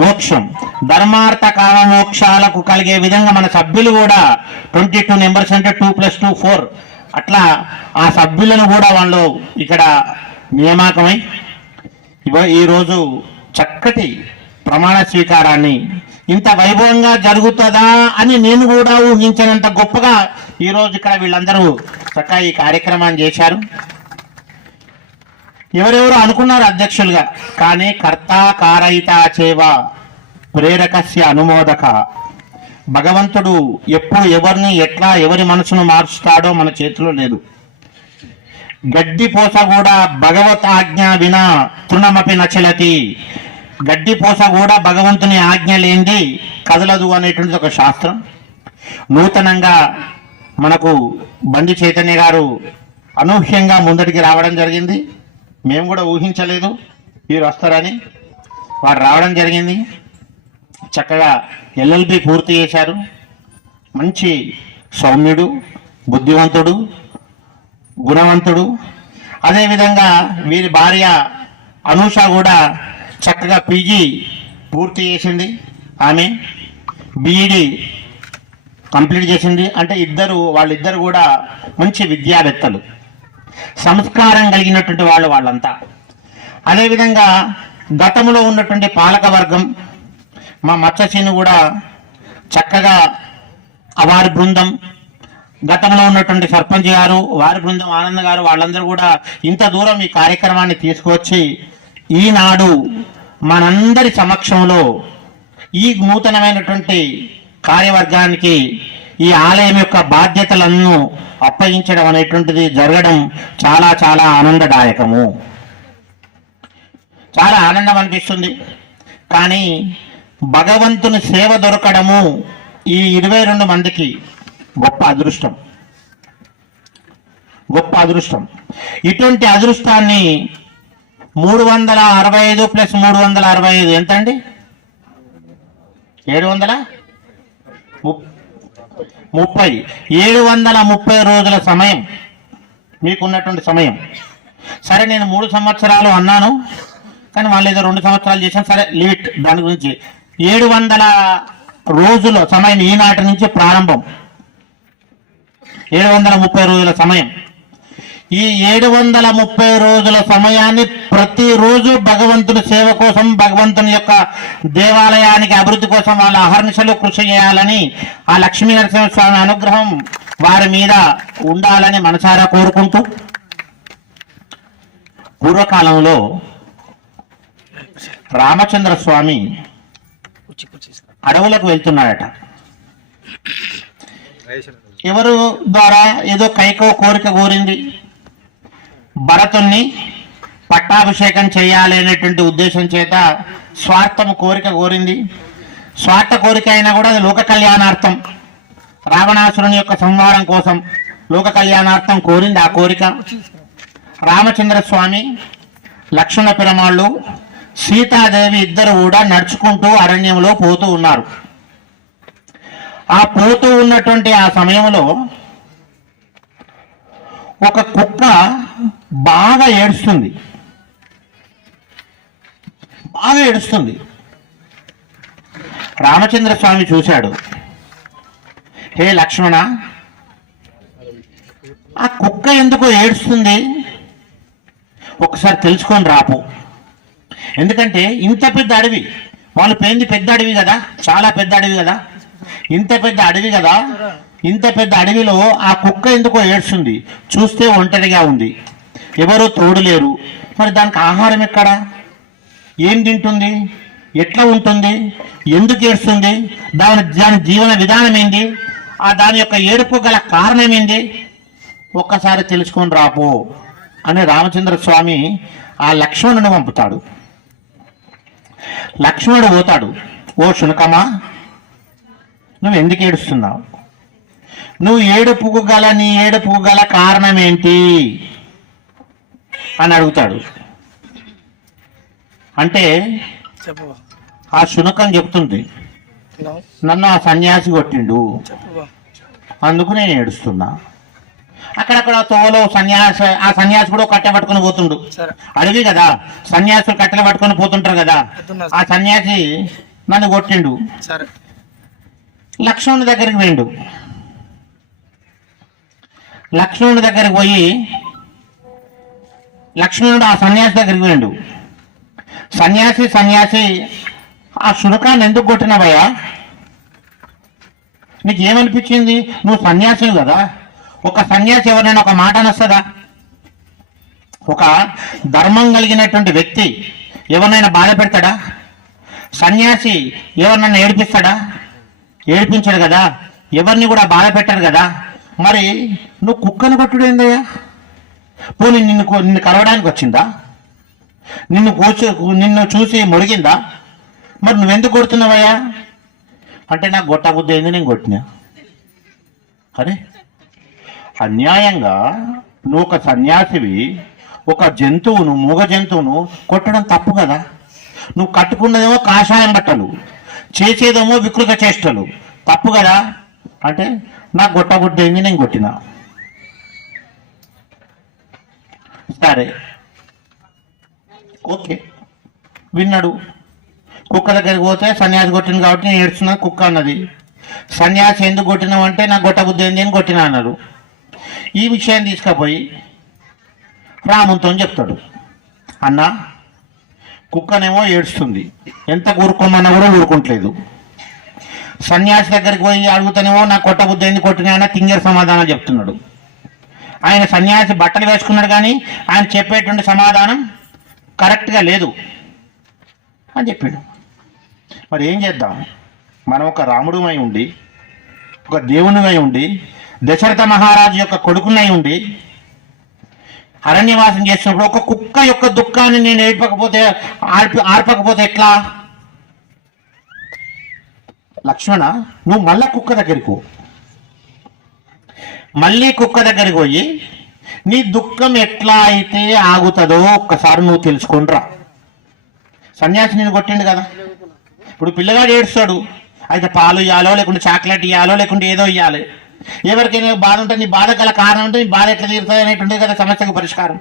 మోక్షం. ధర్మార్థ కామ మోక్షాలకు కలిగే విధంగా మన సభ్యులు కూడా 22 మెంబర్స్ అంటే 2 + 2 4. అట్లా ఆ సభ్యులను కూడా వాళ్ళు ఇక్కడ నియామకమై ఈరోజు చక్కటి ప్రమాణ స్వీకారాన్ని ఇంత వైభవంగా జరుగుతుందా అని నేను కూడా ఊహించినంత గొప్పగా ఈరోజు ఇక్కడ వీళ్ళందరూ చక్కగా ఈ కార్యక్రమాన్ని చేశారు. ఎవరెవరు అనుకున్నారు అధ్యక్షులుగా, కానీ కర్త కారయిత చేవ ప్రేరకస్య అనుమోదక. భగవంతుడు ఎప్పుడు ఎవరిని ఎట్లా ఎవరి మనసును మార్చుతాడో మన చేతిలో లేదు. గడ్డిపోస కూడా భగవత్ ఆజ్ఞ వినా తృణమపి నచలతి. గడ్డిపోస కూడా భగవంతుని ఆజ్ఞ లేనిది కదలదు అనేటువంటిది ఒక శాస్త్రం. నూతనంగా మనకు బండి చైతన్య గారు అనూహ్యంగా ముందటికి రావడం జరిగింది. మేము కూడా ఊహించలేదు వీరు వస్తారని. వారు రావడం జరిగింది. చక్కగా LLB పూర్తి చేశారు. మంచి సౌమ్యుడు, బుద్ధివంతుడు, గుణవంతుడు. అదేవిధంగా వీరి భార్య అనూష కూడా చక్కగా PG పూర్తి చేసింది. ఆమె BEd కంప్లీట్ చేసింది. అంటే వాళ్ళిద్దరు కూడా మంచి విద్యావేత్తలు, సంస్కారం కలిగినటువంటి వాళ్ళంతా. అదేవిధంగా గతంలో ఉన్నటువంటి పాలక వర్గం, మా మత్స్యసీను కూడా చక్కగా వారి బృందం, గతంలో ఉన్నటువంటి సర్పంచ్ గారు, వారి బృందం, ఆనంద్ గారు, వాళ్ళందరూ కూడా ఇంత దూరం ఈ కార్యక్రమాన్ని తీసుకువచ్చి ఈనాడు మనందరి సమక్షంలో ఈ నూతనమైనటువంటి కార్యవర్గానికి ఈ ఆలయం యొక్క బాధ్యతలను అప్పగించడం అనేటువంటిది జరగడం చాలా చాలా ఆనందదాయకము. చాలా ఆనందం అనిపిస్తుంది. కానీ భగవంతుని సేవ దొరకడము ఈ 22 మందికి గొప్ప అదృష్టం. ఇటువంటి అదృష్టాన్ని 365 + 365 ఎంతండి? 730 రోజుల సమయం మీకున్నటువంటి సమయం. సరే, నేను 3 సంవత్సరాలు అన్నాను, కానీ వాళ్ళు ఏదో 2 సంవత్సరాలు చేశాను. సరే, లిమిట్ దాని గురించి. 700 రోజుల సమయం ఈనాటి నుంచి ప్రారంభం. 730 రోజుల సమయం. ఈ 730 రోజుల సమయాన్ని ప్రతిరోజు భగవంతుని సేవ కోసం, భగవంతుని యొక్క దేవాలయానికి అభివృద్ధి కోసం వాళ్ళ అహర్నిశలు కృషి చేయాలని, ఆ లక్ష్మీ నరసింహస్వామి అనుగ్రహం వారి మీద ఉండాలని మనసారా కోరుకుంటూ, పూర్వకాలంలో రామచంద్ర స్వామి అడవులకు వెళ్తున్నాడట. ఎవరు ద్వారా? ఏదో కైకో కోరిక కోరింది. భరతుణ్ణి పట్టాభిషేకం చేయాలి అనేటువంటి ఉద్దేశం చేత స్వార్థము కోరిక కోరింది. స్వార్థ కోరిక అయినా కూడా అది లోక కళ్యాణార్థం, రావణాసురుని యొక్క సంహారం కోసం లోక కళ్యాణార్థం కోరింది. ఆ కోరిక రామచంద్ర స్వామి, లక్ష్మణ పెరమాళ్ళు, సీతాదేవి ఇద్దరు కూడా నడుచుకుంటూ అరణ్యంలో పోతూ ఉన్నారు. ఆ పోతూ ఉన్నటువంటి ఆ సమయంలో ఒక కుక్క బాగా ఏడుస్తుంది. రామచంద్ర స్వామి చూశాడు. హే లక్ష్మణ, ఆ కుక్క ఎందుకు ఏడుస్తుంది? ఒకసారి తెలుసుకొని రాపు. ఎందుకంటే ఇంత పెద్ద అడవి, వాళ్ళు పోయింది పెద్ద అడవి కదా, చాలా పెద్ద అడవి కదా, ఇంత పెద్ద అడవిలో ఆ కుక్క ఎందుకో ఏడుస్తుంది. చూస్తే ఒంటరిగా ఉంది, ఎవరో తోడు లేరు. మరి దానికి ఆహారం ఎక్కడా? ఏం తింటుంది? ఎట్లా ఉంటుంది? ఎందుకు ఏడుస్తుంది? దాని జీవన విధానం ఏంది? దాని యొక్క ఏడుపు గల కారణం ఏంది? ఒక్కసారి తెలుసుకొని రాపో అని రామచంద్ర స్వామి ఆ లక్ష్మణుని పంపుతాడు. లక్ష్మణుడు పోతాడు. ఓ శునకమా, నువ్వు ఎందుకు ఏడుస్తున్నావు? నువ్వు ఏడుపుకు గల నీ ఏడుపుకు గల కారణం ఏంటి అని అడుగుతాడు. అంటే ఆ శునకం చెప్తుంది, నన్ను ఆ సన్యాసి కొట్టిండు, అందుకు నేను ఏడుస్తున్నా. అక్కడక్కడ తోలో ఆ సన్యాసి కూడా కట్టె పట్టుకొని పోతుండు. అడవి కదా, సన్యాసులు కట్టెలు పట్టుకొని పోతుంటారు కదా. ఆ సన్యాసి నన్ను కొట్టిండు. లక్ష్మణుడి దగ్గరికి పోయిండు. లక్ష్మణుడి దగ్గరికి పోయి లక్ష్మణుడు ఆ సన్యాసి దగ్గరికి పోయిండు. సన్యాసి ఆ శునకాన్ని ఎందుకు కొట్టినావయ్యా? నీకేమనిపించింది? నువ్వు సన్యాసివి కదా, ఒక సన్యాసి ఎవరైనా ఒక మాట అనొస్తుందా? ఒక ధర్మం కలిగినటువంటి వ్యక్తి ఎవరినైనా బాధ పెడతాడా? సన్యాసి ఎవరినైనా ఏడిపిస్తాడా? ఏడిపించాడు కదా, ఎవరిని కూడా బాధ పెట్టాడు కదా. మరి నువ్వు కుక్కను కొట్టుడు ఏందయ్యా? పోనీ నిన్ను కలవడానికి వచ్చిందా? నిన్ను చూసి మురిగిందా? మరి నువ్వెందుకు కొడుతున్నావయ్యా అంటే, నాకు గొట్ట బుద్ధి అయింది, నేను కొట్టినా. అరే, అన్యాయంగా నువ్వు ఒక సన్యాసివి ఒక జంతువును, మూగ జంతువును కొట్టడం తప్పు కదా. నువ్వు కట్టుకున్నదేమో కాషాయం బట్టలు, చేసేదేమో వికృత చేష్టలు, తప్పు కదా. అంటే నాకు గొట్ట బుద్ధి అయింది, నేను కొట్టినా. సరే, ఓకే, విన్నాడు. కుక్క దగ్గరికి పోతే సన్యాసి కొట్టింది కాబట్టి నేను ఏడుస్తున్నా కుక్క అన్నది. సన్యాసి ఎందుకు కొట్టినావు అంటే, నాకు గొట్ట బుద్ధి ఏంది అని కొట్టినా అన్నారు. ఈ విషయాన్ని తీసుకుపోయి రామునితో చెప్తాడు. అన్న, కుక్కనేమో ఏడుస్తుంది, ఎంత ఊరుకోమన్నా కూడా ఊరుకుంటలేదు. సన్యాసి దగ్గరికి పోయి అడుగుతానేమో నాకు కొట్ట బుద్ధి ఏంది కొట్టినా అన్న తింగర్ సమాధానం చెప్తున్నాడు. ఆయన సన్యాసి బట్టలు వేసుకున్నాడు కానీ ఆయన చెప్పేటువంటి సమాధానం కరెక్ట్గా లేదు అని చెప్పాడు. మరి ఏం చేద్దాం? మనం ఒక రాముడుమై ఉండి, ఒక దేవునిమై ఉండి, దశరథ మహారాజు యొక్క కొడుకునై ఉండి అరణ్యవాసం చేసినప్పుడు ఒక కుక్క యొక్క దుఃఖాన్ని నేను ఆర్పకపోతే ఎట్లా? లక్ష్మణ, నువ్వు మళ్ళీ కుక్క దగ్గరికి పోయి నీ దుఃఖం ఎట్లా అయితే ఆగుతుందో ఒక్కసారి నువ్వు తెలుసుకుంట్రా. సన్యాసి నేను కొట్టిండు కదా, ఇప్పుడు పిల్లగాడు ఏడుస్తాడు, అయితే పాలు ఇవ్వాలో లేకుంటే చాక్లెట్ ఇవ్వాలో లేకుంటే ఏదో ఇవ్వాలి. ఎవరికైనా బాధ ఉంటే నీ బాధ గల కారణం ఉంటే నీ బాధ ఎట్లా తీరుతుంది అనేటువంటిది కదా సమస్యకు పరిష్కారం.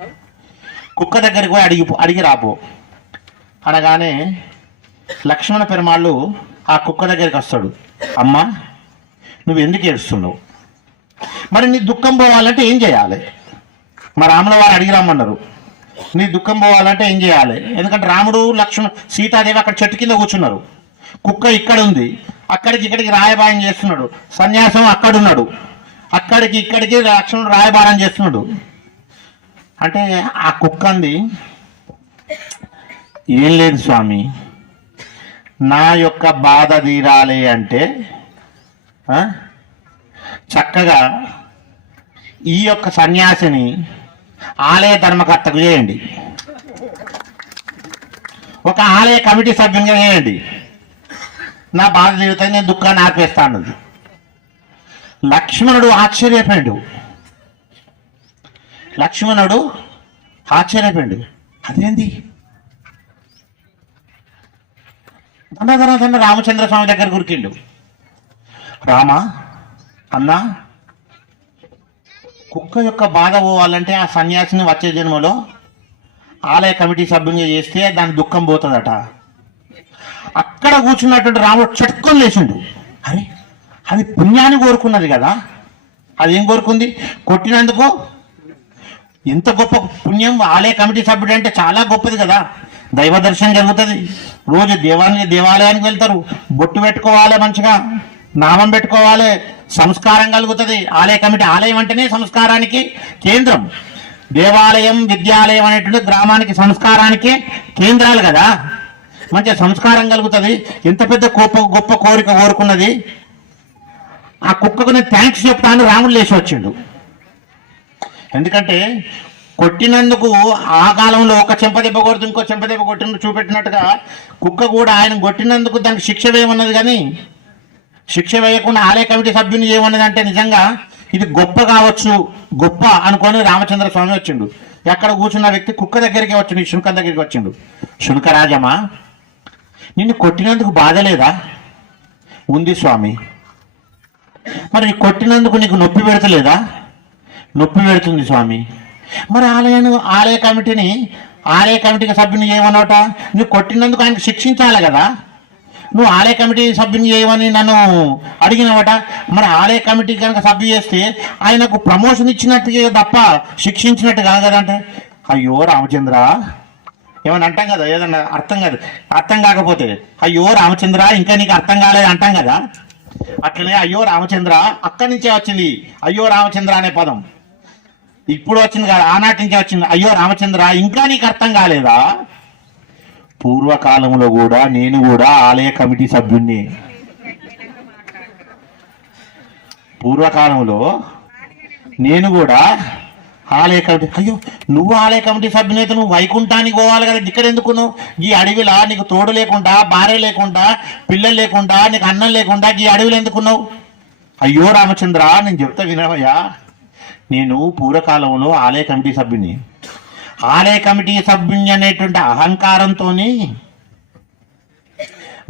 కుక్క దగ్గరికి పోయి అడిగి రాపో అనగానే లక్ష్మణ పెరుమాళ్ళు ఆ కుక్క దగ్గరికి వస్తాడు. అమ్మా, నువ్వు ఎందుకు ఏడుస్తున్నావు? మరి నీ దుఃఖం పోవాలంటే ఏం చేయాలి? మా రాముల వారు అడిగి రమ్మన్నారు. నీ దుఃఖం పోవాలంటే ఏం చేయాలి? ఎందుకంటే రాముడు, లక్ష్మణ, సీతాదేవి అక్కడ చెట్టు కింద కూర్చున్నారు, కుక్క ఇక్కడ ఉంది, అక్కడికి ఇక్కడికి రాయబారం చేస్తున్నాడు. సన్యాసం అక్కడున్నాడు, అక్కడికి ఇక్కడికి లక్ష్మణుడు రాయబారం చేస్తున్నాడు. అంటే ఆ కుక్క అంది, ఏం లేదు స్వామి, నా యొక్క బాధ తీరాలి అంటే చక్కగా ఈ యొక్క సన్యాసిని ఆలయ ధర్మకర్తకు చేయండి, ఒక ఆలయ కమిటీ సభ్యునిగా చేయండి, నా బాధ తీరుతుంది, నేను దుఃఖాన్ని ఆర్పేస్తాను. లక్ష్మణుడు ఆశ్చర్యపోయాడు. అదేంది? దండ రామచంద్ర స్వామి దగ్గర గురికిండు. రామా, అన్నా, కుక్క యొక్క బాధ పోవాలంటే ఆ సన్యాసిని వచ్చే జన్మలో ఆలయ కమిటీ సభ్యునిగా చేస్తే దాని దుఃఖం పోతుందట. అక్కడ కూర్చున్నటువంటి రాముడు చట్టుకొని లేచిండు. అరే, అది పుణ్యాన్ని కోరుకున్నది కదా, అదేం కోరుకుంది? కొట్టినందుకు ఎంత గొప్ప పుణ్యం! ఆలయ కమిటీ సభ్యుడు అంటే చాలా గొప్పది కదా, దైవ దర్శనం జరుగుతుంది. రోజు దేవాలయానికి వెళ్తారు, బొట్టు పెట్టుకోవాలి, మంచిగా నామం పెట్టుకోవాలి, సంస్కారం కలుగుతుంది. ఆలయ కమిటీ, ఆలయం అంటేనే సంస్కారానికి కేంద్రం. దేవాలయం, విద్యాలయం అనేటువంటి గ్రామానికి సంస్కారానికి కేంద్రాలు కదా, మంచిగా సంస్కారం కలుగుతుంది. ఎంత పెద్ద గొప్ప కోరిక కోరుకున్నది. ఆ కుక్కకు నేను థ్యాంక్స్ చెప్తాను రాముడు లేచి వచ్చిండు. ఎందుకంటే కొట్టినందుకు ఆ కాలంలో ఒక చెంపదెబ్బ కొడుతూ ఇంకో చెంపదెబ్బ కొట్టిన చూపెట్టినట్టుగా కుక్క కూడా ఆయన కొట్టినందుకు దానికి శిక్ష వేయమన్నది, కానీ శిక్ష వేయకుండా ఆలయ కమిటీ సభ్యుని ఏమన్నదంటే నిజంగా ఇది గొప్ప కావచ్చు, గొప్ప అనుకొని రామచంద్ర స్వామి వచ్చిండు. ఎక్కడ కూర్చున్న వ్యక్తి కుక్క దగ్గరికి వచ్చిండు, శునకం దగ్గరికి వచ్చిండు. శునకరాజమా, నిన్ను కొట్టినందుకు బాధ లేదా? ఉంది స్వామి. మరి కొట్టినందుకు నీకు నొప్పి పెడతలేదా? నొప్పి పెడుతుంది స్వామి. మరి ఆలయ కమిటీకి సభ్యుని ఏమన్నట? నువ్వు కొట్టినందుకు ఆయనకు శిక్షించాలి కదా. నువ్వు ఆలయ కమిటీ సభ్యుని చేయమని నన్ను అడిగినవట. మరి ఆలయ కమిటీ కనుక సభ్యు చేస్తే ఆయనకు ప్రమోషన్ ఇచ్చినట్టుగా తప్ప శిక్షించినట్టు కాదు కదంటే, అయ్యో రామచంద్ర ఏమని అంటాం కదా, ఏదన్నా అర్థం కాకపోతే అయ్యో రామచంద్ర ఇంకా నీకు అర్థం కాలేదు అంటాం కదా. అట్లనే అయ్యో రామచంద్ర అక్కడి నుంచే వచ్చింది అయ్యో రామచంద్ర అనే పదం. ఇప్పుడు వచ్చింది కదా, ఆనాటి నుంచే వచ్చింది అయ్యో రామచంద్ర ఇంకా నీకు అర్థం కాలేదా? పూర్వకాలంలో కూడా నేను కూడా ఆలయ కమిటీ సభ్యుణ్ణి. పూర్వకాలంలో నేను కూడా ఆలయ కమిటీ. అయ్యో నువ్వు ఆలయ కమిటీ సభ్యునైతే నువ్వు వైకుంఠానికి పోవాలి కదా, ఇక్కడ ఎందుకు నువ్వు ఈ అడవిలా నీకు తోడు లేకుండా, భార్య లేకుండా, పిల్లలు లేకుండా, నీకు అన్నం లేకుండా ఈ అడవిలో ఎందుకున్నావు? అయ్యో రామచంద్ర నేను చెప్తా వినవయ్యా, నేను పూర్వకాలంలో ఆలయ కమిటీ సభ్యుని. ఆలయ కమిటీ సభ్యుని అనేటువంటి అహంకారంతో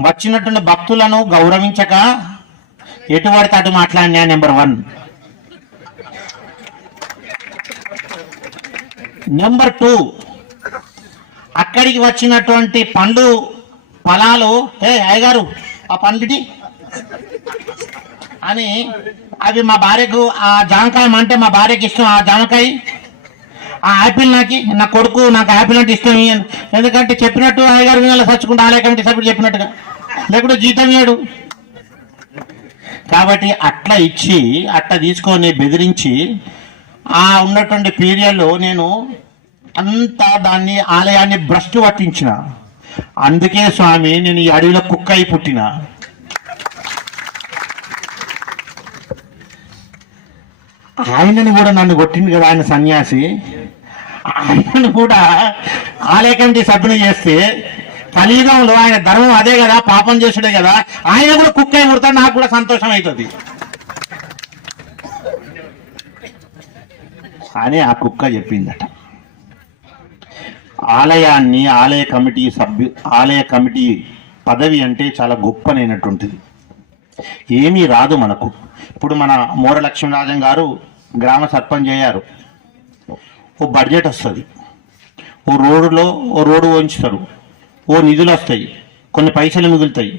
వచ్చినటువంటి భక్తులను గౌరవించక ఎటువంటి అటు మాట్లాడినా. నెంబర్ 1. నెంబర్ 2, అక్కడికి వచ్చినటువంటి పండ్లు ఫలాలు అయ్యగారు ఆ పండ్లుటి అని అవి మా భార్యకు, ఆ జామకాయ అంటే మా భార్యకి ఇష్టం, ఆ జామకాయ, ఆ యాపిల్ నా కొడుకు నాకు యాపిల్ అంటే ఇష్టం. ఎందుకంటే చెప్పినట్టు అయ్యగారు వినాలి చచ్చుకుంటూ ఆలయ కమిటీ సభ్యుడు చెప్పినట్టుగా, లేకుంటే జీతం ఇయ్యాడు. కాబట్టి అట్లా ఇచ్చి అట్లా తీసుకొని బెదిరించి ఆ ఉన్నటువంటి పీరియడ్లో నేను అంతా దాన్ని ఆలయాన్ని భ్రష్టు పట్టించిన. అందుకే స్వామి నేను ఈ అడవిలో కుక్క అయి పుట్టిన. ఆయనను కూడా నన్ను కొట్టింది కదా, ఆయన సన్యాసి. ఆయనను కూడా ఆలయ కమిటీ సభ్యుని చేస్తే కలియుగంలో ఆయన ధర్మం అదే కదా, పాపం చేసుడే కదా, ఆయన కూడా కుక్క అయి పుడతాడు, నాకు కూడా సంతోషం అవుతుంది అని ఆ కుక్క చెప్పిందట. ఆలయ కమిటీ పదవి అంటే చాలా గొప్పనైనటువంటిది. ఏమీ రాదు మనకు. ఇప్పుడు మన మోర లక్ష్మీరాజన్ గారు గ్రామ సర్పంచ్ అయ్యారు. ఓ బడ్జెట్ వస్తుంది, ఓ రోడ్డు వంచుతారు, ఓ నిధులు వస్తాయి, కొన్ని పైసలు మిగులుతాయి,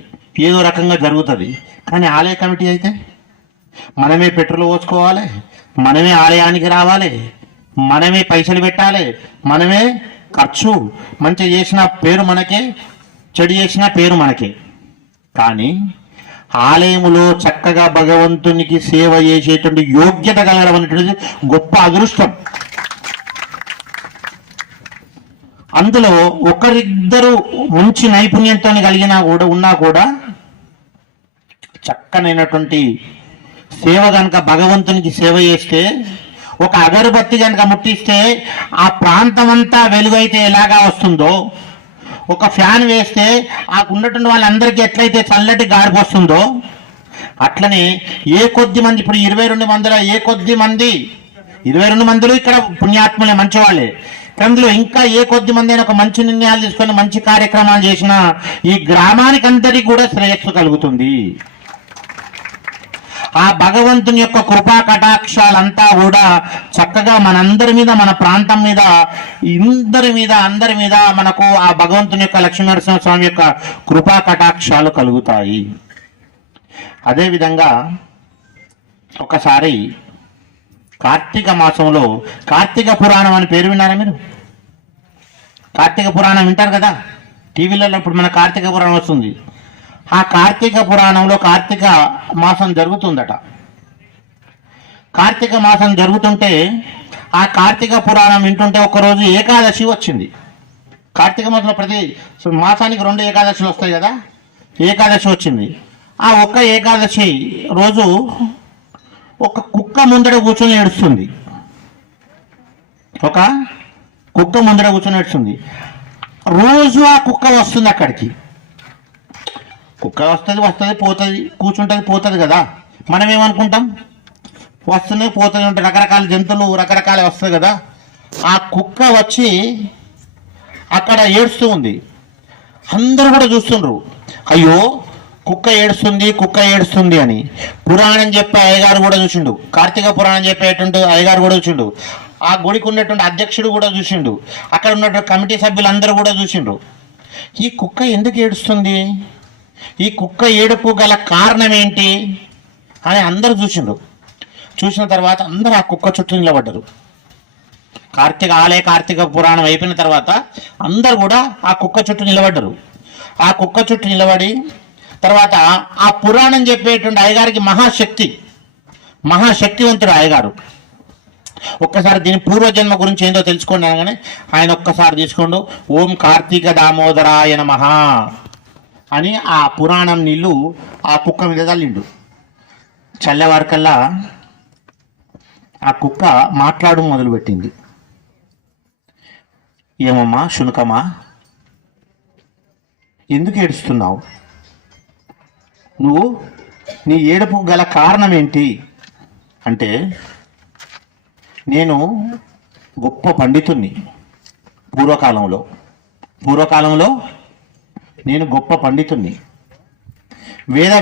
ఏదో రకంగా జరుగుతుంది. కానీ ఆలయ కమిటీ అయితే మనమే పెట్రోల్ పోసుకోవాలి, మనమే ఆలయానికి రావాలి, మనమే పైసలు పెట్టాలి, మనమే ఖర్చు. మంచి చేసిన పేరు మనకే, చెడు చేసిన పేరు మనకే. కానీ ఆలయములో చక్కగా భగవంతునికి సేవ చేసేటువంటి యోగ్యత కలగడం అనేటువంటిది గొప్ప అదృష్టం. అందులో ఒకరిద్దరు మంచి నైపుణ్యంతో ఉన్నా కూడా చక్కనైనటువంటి సేవ కనుక భగవంతునికి సేవ చేస్తే, ఒక అగరబత్తి కనుక ముట్టిస్తే ఆ ప్రాంతం అంతా వెలుగైతే ఎలాగా వస్తుందో, ఒక ఫ్యాన్ వేస్తే ఆ ఉన్నటువంటి వాళ్ళందరికీ ఎట్లయితే చల్లటి గాడి వస్తుందో, అట్లనే ఏ కొద్ది మంది, ఇప్పుడు 22 మందిలో ఏ కొద్ది మంది, 22 మందిలో ఇక్కడ పుణ్యాత్ములే, మంచివాళ్ళే. అందులో ఇంకా ఏ కొద్ది మంది అయినా ఒక మంచి నిర్ణయాలు తీసుకొని మంచి కార్యక్రమాలు చేసిన ఈ గ్రామానికి అందరికీ కూడా శ్రేయస్సు కలుగుతుంది. ఆ భగవంతుని యొక్క కృపా కటాక్షాలంతా కూడా చక్కగా మనందరి మీద, మన ప్రాంతం మీద, అందరి మీద మనకు ఆ భగవంతుని యొక్క లక్ష్మీనరసింహ స్వామి యొక్క కృపా కటాక్షాలు కలుగుతాయి. అదేవిధంగా ఒకసారి కార్తీక మాసంలో కార్తీక పురాణం అని పేరు విన్నారా మీరు? కార్తీక పురాణం వింటారు కదా టీవీలలో. ఇప్పుడు మన కార్తీక పురాణం వస్తుంది. ఆ కార్తీక పురాణంలో కార్తీక మాసం జరుగుతుందట. కార్తీక మాసం జరుగుతుంటే ఆ కార్తీక పురాణం వింటుంటే ఒకరోజు ఏకాదశి వచ్చింది. కార్తీక మాసంలో ప్రతి మాసానికి 2 ఏకాదశులు వస్తాయి కదా, ఏకాదశి వచ్చింది. ఆ ఒక్క ఏకాదశి రోజు ఒక కుక్క ముందర కూర్చొని ఏడుస్తుంది. ఒక కుక్క ముందర కూర్చొని ఏడుస్తుంది. రోజు ఆ కుక్క వస్తుంది అక్కడికి. కుక్క వస్తుంది వస్తుంది పోతుంది, కూర్చుంటుంది పోతుంది కదా. మనం ఏమనుకుంటాం, వస్తున్నాయి పోతుంది ఉంటాయి, రకరకాల జంతువులు రకరకాల వస్తాయి కదా. ఆ కుక్క వచ్చి అక్కడ ఏడుస్తూ ఉంది. అందరూ కూడా చూస్తుండ్రు, అయ్యో కుక్క ఏడుస్తుంది అని. పురాణం చెప్పే అయ్యగారు కూడా చూసిండు, కార్తీక పురాణం చెప్పేటువంటి అయ్యగారు కూడా చూసిండు, ఆ గుడికి ఉన్నటువంటి అధ్యక్షుడు కూడా చూసిండు, అక్కడ ఉన్నటువంటి కమిటీ సభ్యులందరూ కూడా చూసిండ్రు. ఈ కుక్క ఎందుకు ఏడుస్తుంది, ఈ కుక్క ఏడుపు గల కారణం ఏంటి అని అందరూ చూసిండ్రు. చూసిన తర్వాత అందరూ ఆ కుక్క చుట్టూ నిలబడ్డారు. కార్తీక పురాణం అయిపోయిన తర్వాత అందరూ కూడా ఆ కుక్క చుట్టూ నిలబడ్డారు. ఆ కుక్క చుట్టూ నిలబడి తర్వాత ఆ పురాణం చెప్పేటువంటి అయ్యగారికి మహాశక్తివంతుడు అయ్యగారు. ఒక్కసారి దీని పూర్వజన్మ గురించి ఏందో తెలుసుకోండి అనగానే ఆయన ఒక్కసారి తీసుకోండు, ఓం కార్తీక దామోదరాయ నమః అని ఆ పురాణం నీళ్లు ఆ కుక్క మీద చల్లిండు. చల్లవారికల్లా ఆ కుక్క మాట్లాడడం మొదలుపెట్టింది. ఏమమ్మా శునకమా, ఎందుకు ఏడుస్తున్నావు, నువ్వు నీ ఏడుపు గల కారణం ఏంటి అంటే, నేను గొప్ప పండితుణ్ణి, పూర్వకాలంలో నేను గొప్ప పండితుణ్ణి,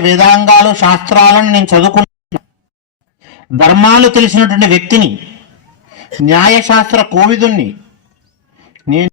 వేదాంగాలు శాస్త్రాలను నేను చదువుకున్న, ధర్మాలు తెలిసినటువంటి వ్యక్తిని, న్యాయశాస్త్ర కోవిదుణ్ణి నేను.